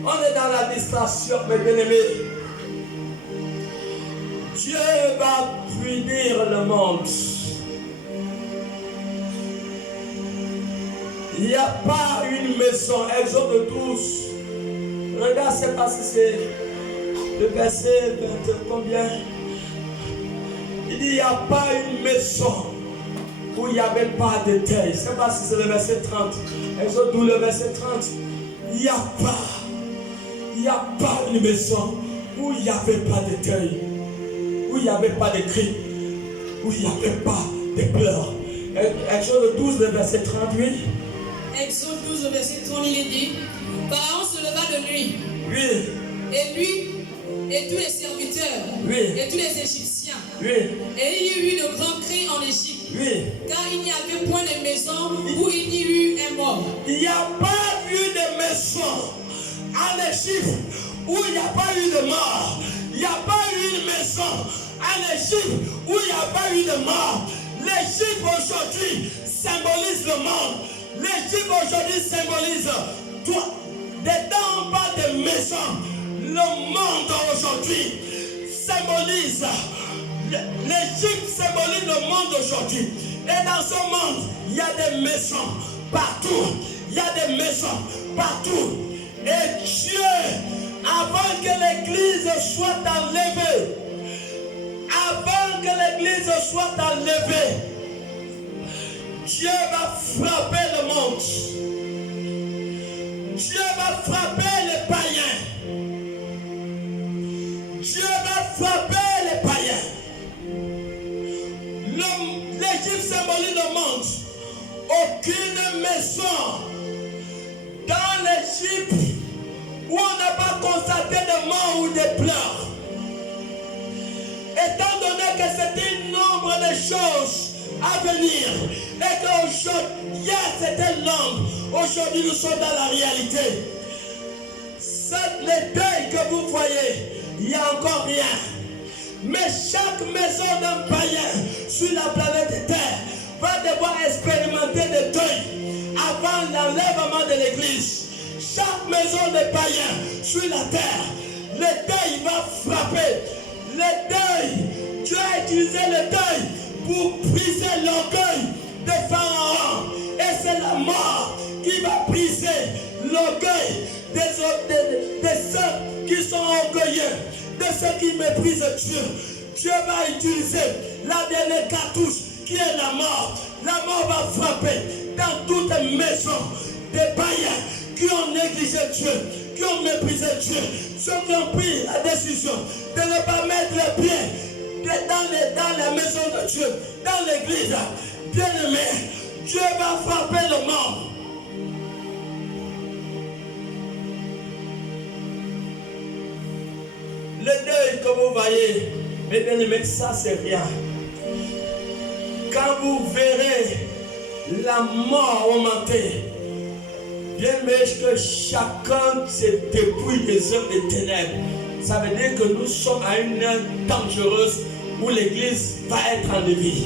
On est dans la distraction, mes bien-aimés. Dieu va punir le monde. Il n'y a pas une maison. Exode 12. Regarde, c'est pas si c'est le verset 20, combien? Il dit, il n'y a pas une maison où il n'y avait pas de deuil. Je ne sais pas si c'est le verset 30. Exode 12, le verset 30. Il n'y a pas une maison où il n'y avait pas de deuil, où il n'y avait pas de cris, où il n'y avait pas de pleurs. Exode 12, le verset 38. Exode 12, le verset 30, il est dit, Pharaon se leva de nuit. Oui. Et lui, et tous les serviteurs, oui. Et tous les Égyptiens. Oui. Et il y eut de grands cris en Égypte. Oui. Car il n'y avait point de maison où il n'y eut un mort. Il n'y a pas eu de maison en Égypte où il n'y a pas eu de mort. Il n'y a pas eu une maison en Égypte où il n'y a pas eu de mort. L'Égypte aujourd'hui symbolise le monde. L'Égypte aujourd'hui symbolise toi. Dedans on parle de maison. Le monde aujourd'hui symbolise. L'Égypte symbolise le monde aujourd'hui. Et dans ce monde, il y a des maisons partout. Il y a des maisons partout. Et Dieu, avant que l'Église soit enlevée, Dieu va frapper le monde. Dieu va frapper les païens. Dieu va frapper les païens. L'Égypte symbolise le monde. Aucune maison dans l'Égypte où on n'a pas constaté de mort ou de pleurs. Étant donné que c'était un nombre de choses à venir et qu'aujourd'hui, hier c'était l'ombre, aujourd'hui nous sommes dans la réalité. Les deuils que vous voyez, il n'y a encore rien. Mais chaque maison d'un païen sur la planète Terre va devoir expérimenter des deuils avant l'enlèvement de l'Église. Chaque maison de païens sur la terre, le deuil va frapper. Le deuil, Dieu a utilisé le deuil pour briser l'orgueil de Pharaon. Et c'est la mort qui va briser l'orgueil de ceux qui sont orgueilleux, de ceux qui méprisent Dieu. Dieu va utiliser la dernière cartouche qui est la mort. La mort va frapper dans toutes les maisons des païens qui ont négligé Dieu, qui ont méprisé Dieu, ceux qui ont pris la décision de ne pas mettre les pieds dans la maison de Dieu, dans l'église. Bien-aimé, Dieu va frapper le monde. Le deuil que vous voyez, mes bien-aimés, ça c'est rien. Quand vous verrez la mort augmenter, bien mais que chacun se dépouille des œuvres des ténèbres. Ça veut dire que nous sommes à une heure dangereuse où l'Église va être enlevée.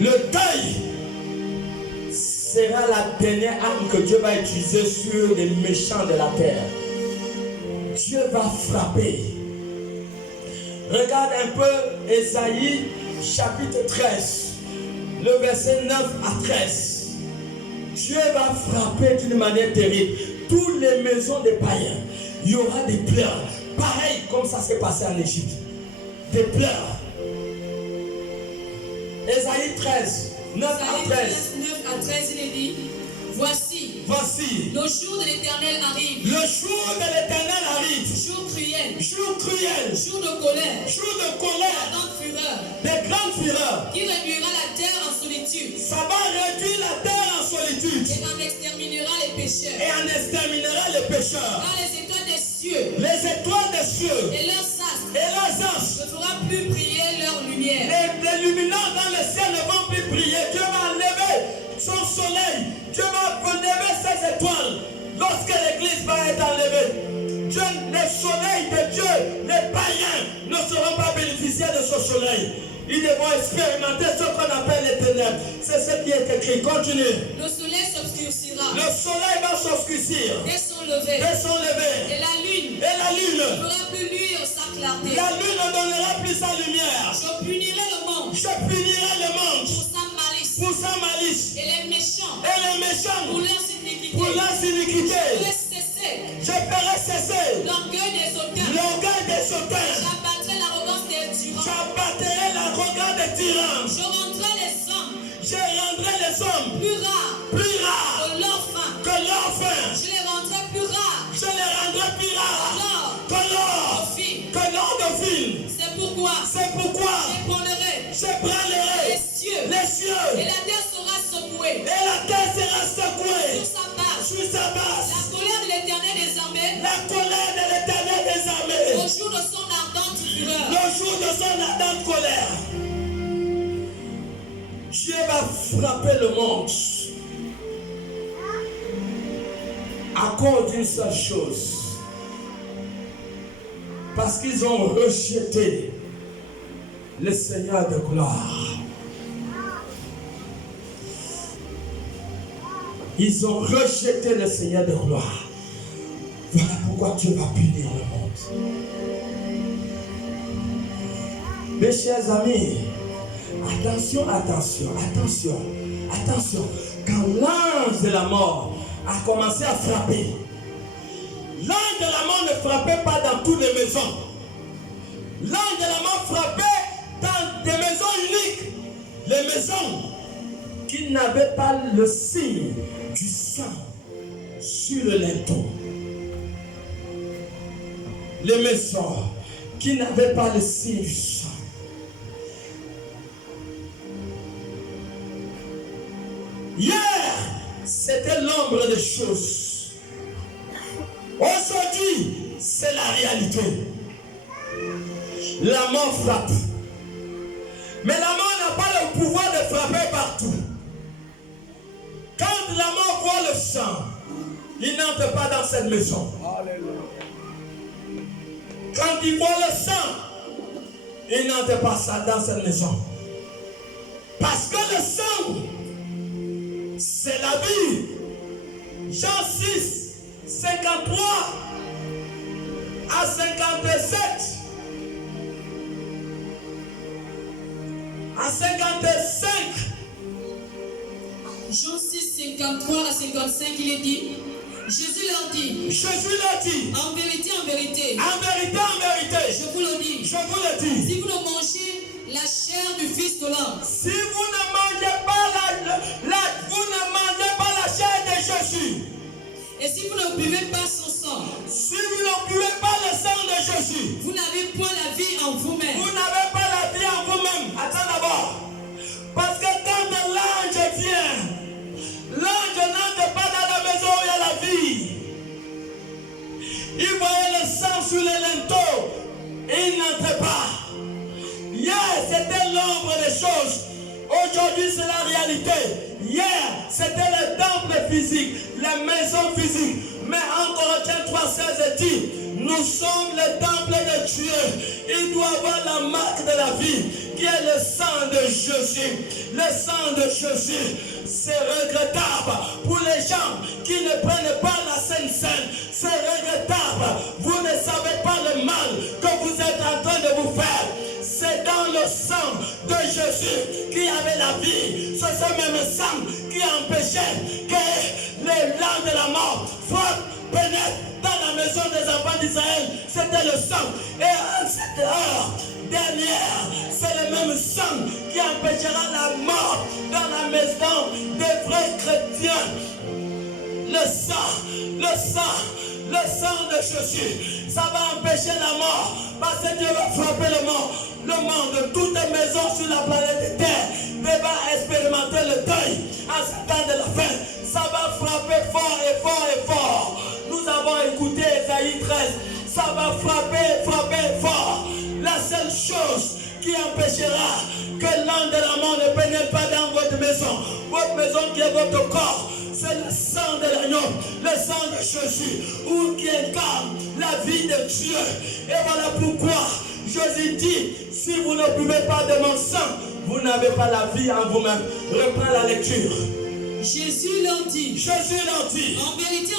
Le deuil sera la dernière arme que Dieu va utiliser sur les méchants de la terre. Dieu va frapper. Regarde un peu Ésaïe chapitre 13, le verset 9 à 13. Dieu va frapper d'une manière terrible toutes les maisons des païens. Il y aura des pleurs, pareil comme ça s'est passé en Égypte. Des pleurs. Ésaïe 13, 9 à 13. 9 à 13, il est dit, voici, le jour de l'Éternel arrive. Le jour de l'Éternel arrive. Jour cruel. Jour cruel. Jour de colère. Jour de colère. De grande fureur. De grande fureur. Qui réduira la terre en solitude. Ça va réduire la terre en solitude. Et en exterminera les pécheurs. Et en exterminera les pécheurs. Car les étoiles des cieux. Les étoiles des cieux. Et leurs astres. Et leurs astres. Ne fera plus briller leur lumière. Les luminances dans le ciel ne vont plus briller. Dieu va enlever son soleil. Dieu va enlever ses étoiles. Lorsque l'église va être enlevée, Dieu, le soleil de Dieu, les païens ne seront pas bénéficiaires de ce soleil. Ils devront expérimenter ce qu'on appelle les ténèbres. C'est ce qui est écrit. Continue. Le soleil s'obscurcira. s'obscurcira. Le soleil va s'obscurcir. Dès son lever. Dès son lever. Et la lune. Ne fera plus luire sa clarté. La lune ne donnera plus sa lumière. Je punirai le monde. Je punirai le monde. Pour sa malice. Pour sa malice. Et les méchants. Pour leurs iniquités. Pour leurs iniquités. Je ferai cesser. L'orgueil des hautains. J'abattrai l'arrogance des tyrans. Je rendrai les hommes. Plus rares. Que leurs fins. Je les rendrai plus rares. Que l'or de fil. C'est pourquoi. Je prendrai les cieux. Et la terre sera secouée. Sur sa base. La colère de l'Éternel des armées. Au jour de son ardente colère. Dieu va frapper le monde à cause d'une seule chose. Parce qu'ils ont rejeté le Seigneur de gloire. Ils ont rejeté le Seigneur de gloire. Voilà pourquoi Dieu va punir le monde. Mes chers amis, attention. Quand l'ange de la mort a commencé à frapper, l'ange de la mort ne frappait pas dans toutes les maisons. L'ange de la mort frappait dans des maisons uniques. Les maisons qui n'avaient pas le signe du sang sur le linteau. Les maisons qui n'avaient pas le signe du sang. Hier, c'était l'ombre des choses. Aujourd'hui, c'est la réalité. La mort frappe. Mais la mort n'a pas le pouvoir de frapper partout. Quand la mort voit le sang, il n'entre pas dans cette maison. Alléluia. Quand il voit le sang, il n'entre pas dans cette maison. Parce que le sang, c'est la vie. Jean 6, 53 à 57. À 55. Jean 6, 53 à 55, il est dit. Jésus leur dit. En vérité. Je vous le dis. Si vous ne mangez la chair du Fils de l'homme. Si vous ne mangez pas la chair de Jésus. Et si vous ne buvez pas son sang. Si vous ne buvez pas le sang de Jésus. Vous n'avez point la vie en vous-même. Vous n'avez pas la vie en vous-même. Attends d'abord. Parce que quand l'ange vient, l'ange n'entre pas dans la maison où il y a la vie. Il voyait le sang sur les linteaux et il n'entrait pas. Hier, c'était l'ombre des choses. Aujourd'hui, c'est la réalité. Hier, c'était le temple physique, la maison physique. Mais en Corinthiens 3,16 dit, nous sommes le temple de Dieu. Il doit avoir la marque de la vie, qui est le sang de Jésus. Le sang de Jésus, c'est regrettable pour les gens qui ne prennent pas la Sainte Seine. C'est regrettable. Vous ne savez pas le mal que vous êtes en train de vous faire. C'est dans le sang de Jésus qui avait la vie. C'est ce même sang qui empêchait que les langues de la mort pénètrent dans la maison des enfants d'Israël. C'était le sang. Et en cette heure dernière, c'est le même sang qui empêchera la mort dans la maison des vrais chrétiens. Le sang de Jésus, ça va empêcher la mort. Parce que Dieu va frapper le monde, toute maison sur la planète Terre va expérimenter le deuil en ce temps de la fin. Ça va frapper fort et fort et fort. Nous avons écouté Ésaïe 13. Ça va frapper fort. La seule chose qui empêchera que l'ange de la mort ne pénètre pas dans votre maison qui est votre corps, c'est le sang de l'agneau, le sang de Jésus, qui incarne la vie de Dieu. Et voilà pourquoi Jésus dit, si vous ne buvez pas de mon sang, vous n'avez pas la vie en vous-même. Reprends la lecture. Jésus leur dit. En vérité,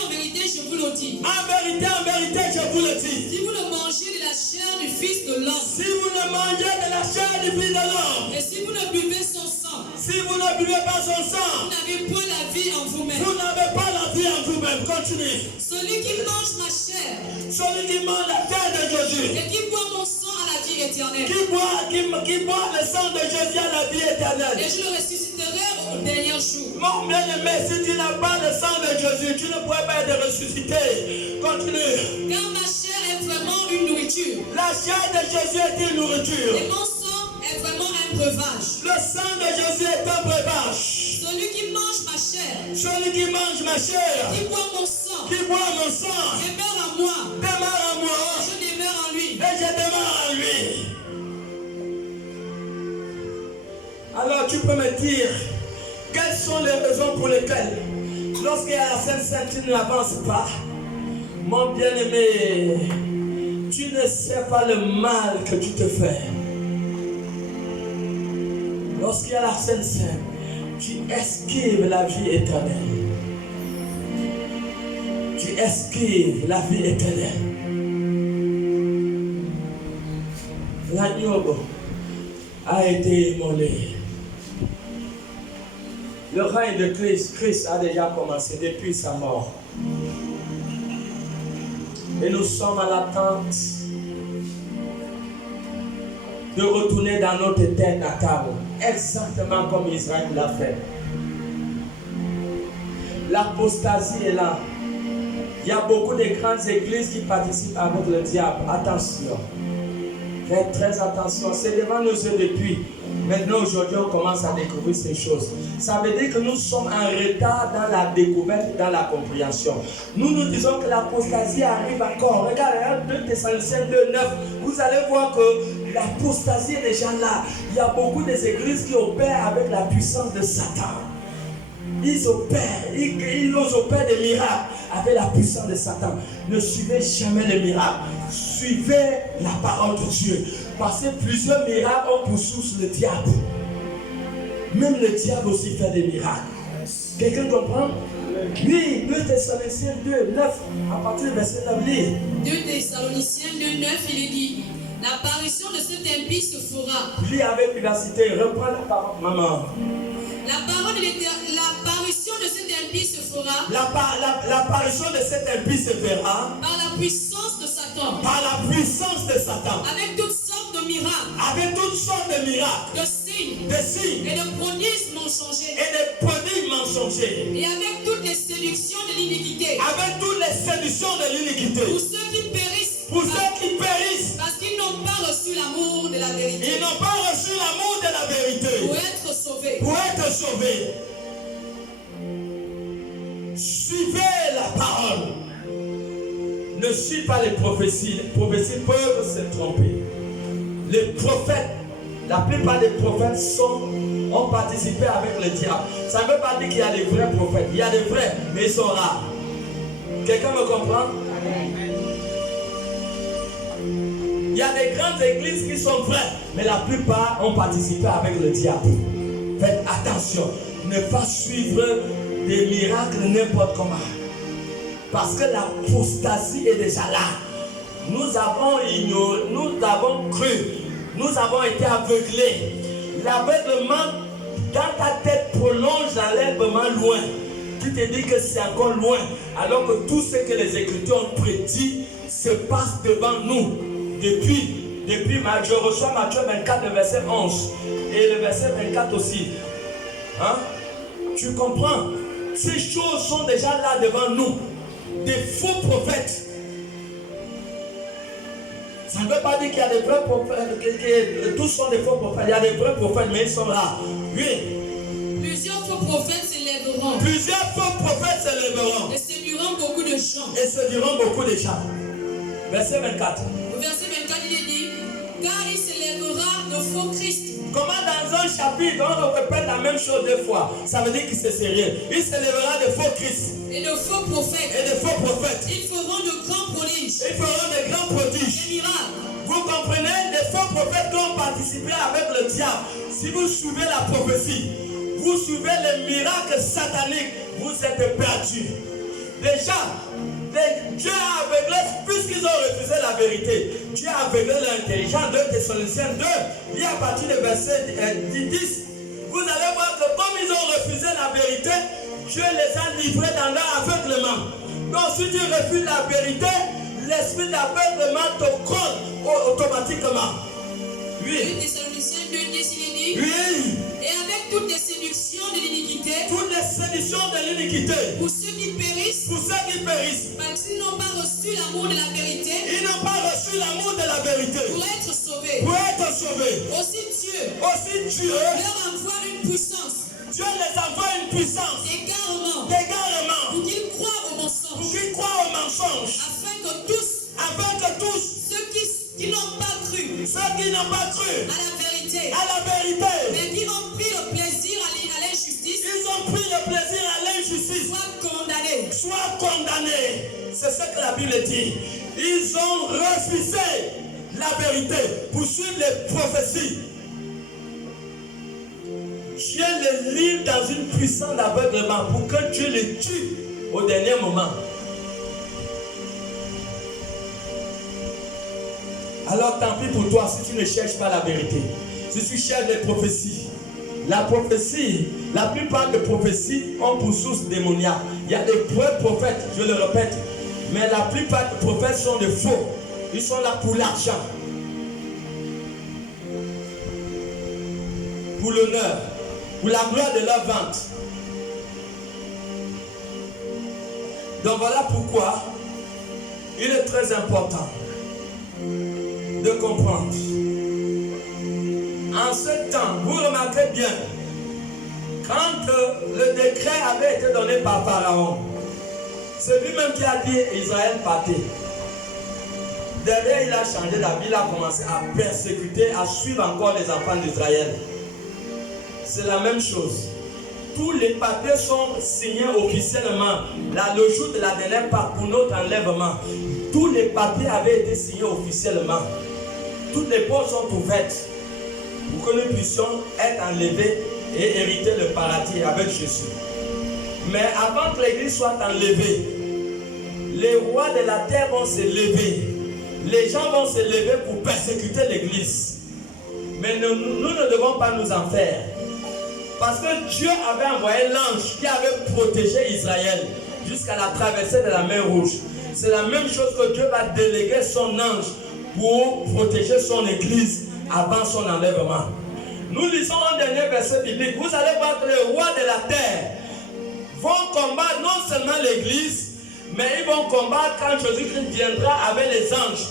je vous le dis. En vérité, je vous le dis. Si vous ne mangez de la chair du Fils de l'homme. Si vous ne mangez de la chair du Fils de l'homme. Et si vous ne buvez son sang. Si vous ne buvez pas son sang. Vous n'avez pas la vie en vous-même. Vous n'avez pas la vie en vous-même. Continue. Celui qui mange ma chair. Celui qui mange la chair de Jésus. Et qui boit mon sang à la vie éternelle. Qui boit le sang de Jésus à la vie éternelle. Et je le ressusciterai au dernier jour. Mon bien-aimé, si tu n'as pas le sang de Jésus, tu ne pourrais pas être ressuscité. Continue. Car ma chair est vraiment une nourriture. La chair de Jésus est une nourriture. Et mon sang est vraiment un breuvage. Le sang de Jésus est un breuvage. Celui qui mange ma chair. Celui qui mange ma chair. Qui boit mon sang. Qui boit mon sang. Demeure en moi. Demeure en moi. Je demeure en lui. Et je demeure en lui. Alors tu peux me dire, quelles sont les raisons pour lesquelles, lorsqu'il y a la Sainte Seine, tu n'avances pas? Mon bien-aimé, tu ne sais pas le mal que tu te fais. Lorsqu'il y a la Sainte Seine, tu esquives la vie éternelle. Tu esquives la vie éternelle. L'agneau a été immolé. Le règne de Christ a déjà commencé depuis sa mort. Et nous sommes à l'attente de retourner dans notre terre natale, exactement comme Israël l'a fait. L'apostasie est là. Il y a beaucoup de grandes églises qui participent avec le diable. Attention. Faites très attention. C'est devant nos yeux depuis. Maintenant, aujourd'hui, on commence à découvrir ces choses. Ça veut dire que nous sommes en retard dans la découverte, dans la compréhension. Nous disons que l'apostasie arrive encore. Regardez, 2 Thessaloniciens 2:9. Vous allez voir que l'apostasie est déjà là. Il y a beaucoup des églises qui opèrent avec la puissance de Satan. Ils opèrent des miracles avec la puissance de Satan. Ne suivez jamais les miracles. Suivez la parole de Dieu. Parce que plusieurs miracles ont pour source le diable. Même le diable aussi fait des miracles. Quelqu'un comprend? Oui, 2 Thessaloniciens 2:9, à partir du verset 9. 2 Thessaloniciens 2:9, il est dit: l'apparition de cet impie se fera. Lis avec vivacité, reprends la parole, maman. L'apparition de cet impie se fera. L'apparition de cet impie se fera par la puissance de Satan. Par la puissance de Satan. Avec toutes sortes de miracles. Avec toutes sortes de miracles. De signes. Et de prodiges mensongers. Et de prodiges mensongers. Et avec toutes les séductions de l'iniquité. Avec toutes les séductions de l'iniquité. Pour ceux qui périssent. Parce qu'ils n'ont pas reçu l'amour de la vérité. Ils n'ont pas reçu l'amour de la vérité. Pour être sauvés. Pour être sauvés. Suivez la parole. Ne suivez pas les prophéties. Les prophéties peuvent se tromper. Les prophètes, la plupart des prophètes ont participé avec le diable. Ça ne veut pas dire qu'il y a des vrais prophètes. Il y a des vrais, mais ils sont rares. Quelqu'un me comprend? Il y a des grandes églises qui sont vraies, mais la plupart ont participé avec le diable. Faites attention, ne pas suivre des miracles n'importe comment. Parce que l'apostasie est déjà là. Nous avons ignoré, nous avons cru, nous avons été aveuglés. L'aveuglement dans ta tête prolonge l'enlèvement loin. Tu te dis que c'est encore loin, alors que tout ce que les Écritures ont prédit se passe devant nous. Depuis je reçois Matthieu 24, le verset 11 et le verset 24 aussi. Hein? Tu comprends? Ces choses sont déjà là devant nous. Des faux prophètes. Ça ne veut pas dire qu'il y a des vrais prophètes, que tous sont des faux prophètes. Il y a des vrais prophètes, mais ils sont là. Oui. Plusieurs faux prophètes s'élèveront. Et séduiront beaucoup de gens. Verset 24. Au verset 24, il est dit: car il s'élèvera le faux Christ. Comment dans un chapitre, on répète la même chose deux fois? Ça veut dire qu'il c'est sérieux. Il s'élèvera de faux Christ. Et de faux prophètes. Ils feront de grands prodiges. Des miracles. Vous comprenez? Les faux prophètes qui ont participé avec le diable. Si vous suivez la prophétie, vous suivez les miracles sataniques, vous êtes perdus. Déjà, Dieu a aveuglé, puisqu'ils ont refusé la vérité, Dieu a aveuglé l'intelligence. 2 Thessaloniciens 2, il y a à partir du verset 10, vous allez voir que comme ils ont refusé la vérité, Dieu les a livrés dans leur aveuglement. Donc si tu refuses la vérité, l'esprit d'aveuglement te colle automatiquement. Oui. 2 Thessaloniciens 2, 10, il est dit. Oui. Et avec toutes les séductions de l'iniquité. Toutes les séductions de l'iniquité. Pour ceux qui périssent. Pour ceux qui périssent. Parce qu'ils n'ont pas reçu l'amour de la vérité. Ils n'ont pas reçu l'amour de la vérité. Pour être sauvés. Pour être sauvés. Aussi Dieu leur envoie une puissance. Dieu les envoie une puissance. D'égarement. Pour qu'ils croient au mensonge. Pour qu'ils croient au mensonge. Afin que tous. Ceux qui n'ont pas cru. À la vérité. Mais qui ont pris le plaisir à l'injustice. Ils ont pris le plaisir à l'injustice. Soient condamnés. C'est ce que la Bible dit. Ils ont refusé la vérité pour suivre les prophéties. Dieu les livre dans une puissance d'aveuglement pour que Dieu les tue au dernier moment. Alors tant pis pour toi si tu ne cherches pas la vérité. Si tu cherches les prophéties. La prophétie, la plupart des prophéties ont pour source démoniaque. Il y a des vrais prophètes, je le répète. Mais la plupart des prophètes sont des faux. Ils sont là pour l'argent. Pour l'honneur. Pour la gloire de leur vente. Donc voilà pourquoi il est très important de comprendre. En ce temps, vous remarquez bien, quand le décret avait été donné par Pharaon, c'est lui-même qui a dit Israël partez. Derrière, il a changé d'avis, il a commencé à persécuter, à suivre encore les enfants d'Israël. C'est la même chose. Tous les papiers sont signés officiellement. Le jour de la dernière part pour notre enlèvement, tous les papiers avaient été signés officiellement. Toutes les portes sont ouvertes pour que nous puissions être enlevés et hériter le paradis avec Jésus. Mais avant que l'église soit enlevée, les rois de la terre vont se lever. Les gens vont se lever pour persécuter l'église. Mais nous ne devons pas nous en faire. Parce que Dieu avait envoyé l'ange qui avait protégé Israël jusqu'à la traversée de la mer Rouge. C'est la même chose que Dieu va déléguer son ange pour protéger son église avant son enlèvement. Nous lisons un dernier verset biblique. Vous allez voir que les rois de la terre vont combattre non seulement l'église, mais ils vont combattre quand Jésus-Christ viendra avec les anges.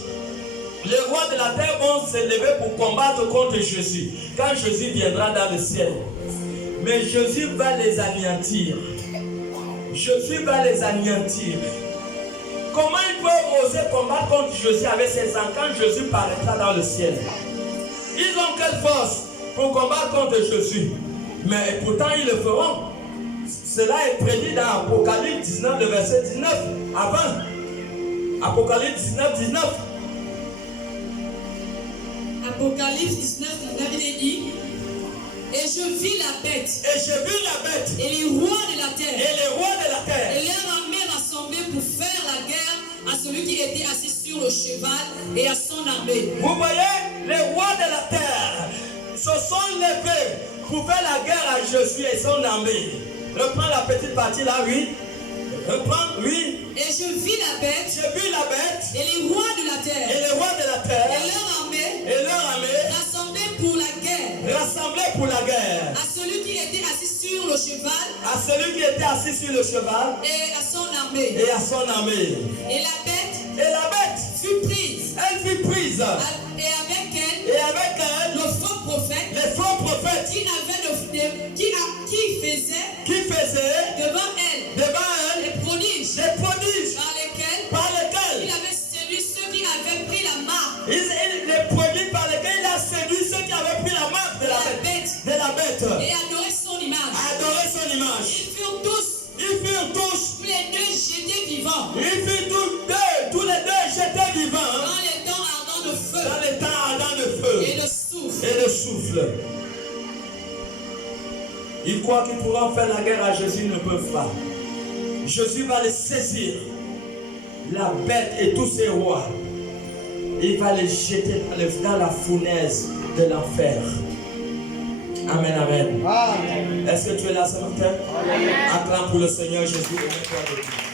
Les rois de la terre vont se lever pour combattre contre Jésus quand Jésus viendra dans le ciel. Mais Jésus va les anéantir. Jésus va les anéantir. Comment ils peuvent oser combattre contre Jésus avec ses ans quand Jésus paraîtra dans le ciel? Ils ont quelle force pour combattre contre Jésus? Mais pourtant ils le feront. Cela est prédit dans Apocalypse 19, le verset 19. Avant. Apocalypse 19, 19. Apocalypse 19, 19, il est dit. Et je vis la bête. Et je vis la bête. Et les rois de la terre. Et les rois de la terre. Et leur armée rassemblée pour faire la guerre à celui qui était assis sur le cheval et à son armée. Vous voyez, les rois de la terre se sont levés pour faire la guerre à Jésus et son armée. Reprends la petite partie là, oui. Reprends, oui. Et je vis la bête. Je vis la bête. Et les rois de la terre. Et les rois de la terre. Et leur armée. Et leur armée. Rassemblés pour la guerre. Rassemblés pour la guerre. À celui qui était assis sur le cheval. À celui qui était assis sur le cheval. Et à son armée. Et à son armée. Et la bête. Et la bête. Fut prise. Elle fut prise. Et avec elle. Et avec elle. Le faux prophète. Les faux prophètes. Qui faisait. Devant elle. Les prodiges. Par lesquels. Il avait séduit ceux qui avaient pris la marque. Les prodiges par lesquels il a séduit ceux qui avaient pris la marque de la bête. Et adoré son image. Ils furent tous. Tous les deux jetés vivants. Tous les deux jetés vivants. Dans les temps ardents de feu. Dans les temps ardents de feu. Et de souffle. Il croient qu'ils pourront faire la guerre à Jésus ne peuvent pas. Jésus va les saisir, la bête et tous ses rois. Et il va les jeter dans la fournaise de l'enfer. Amen, amen. Est-ce que tu es là ce matin? Acclame pour le Seigneur Jésus et mets-toi debout.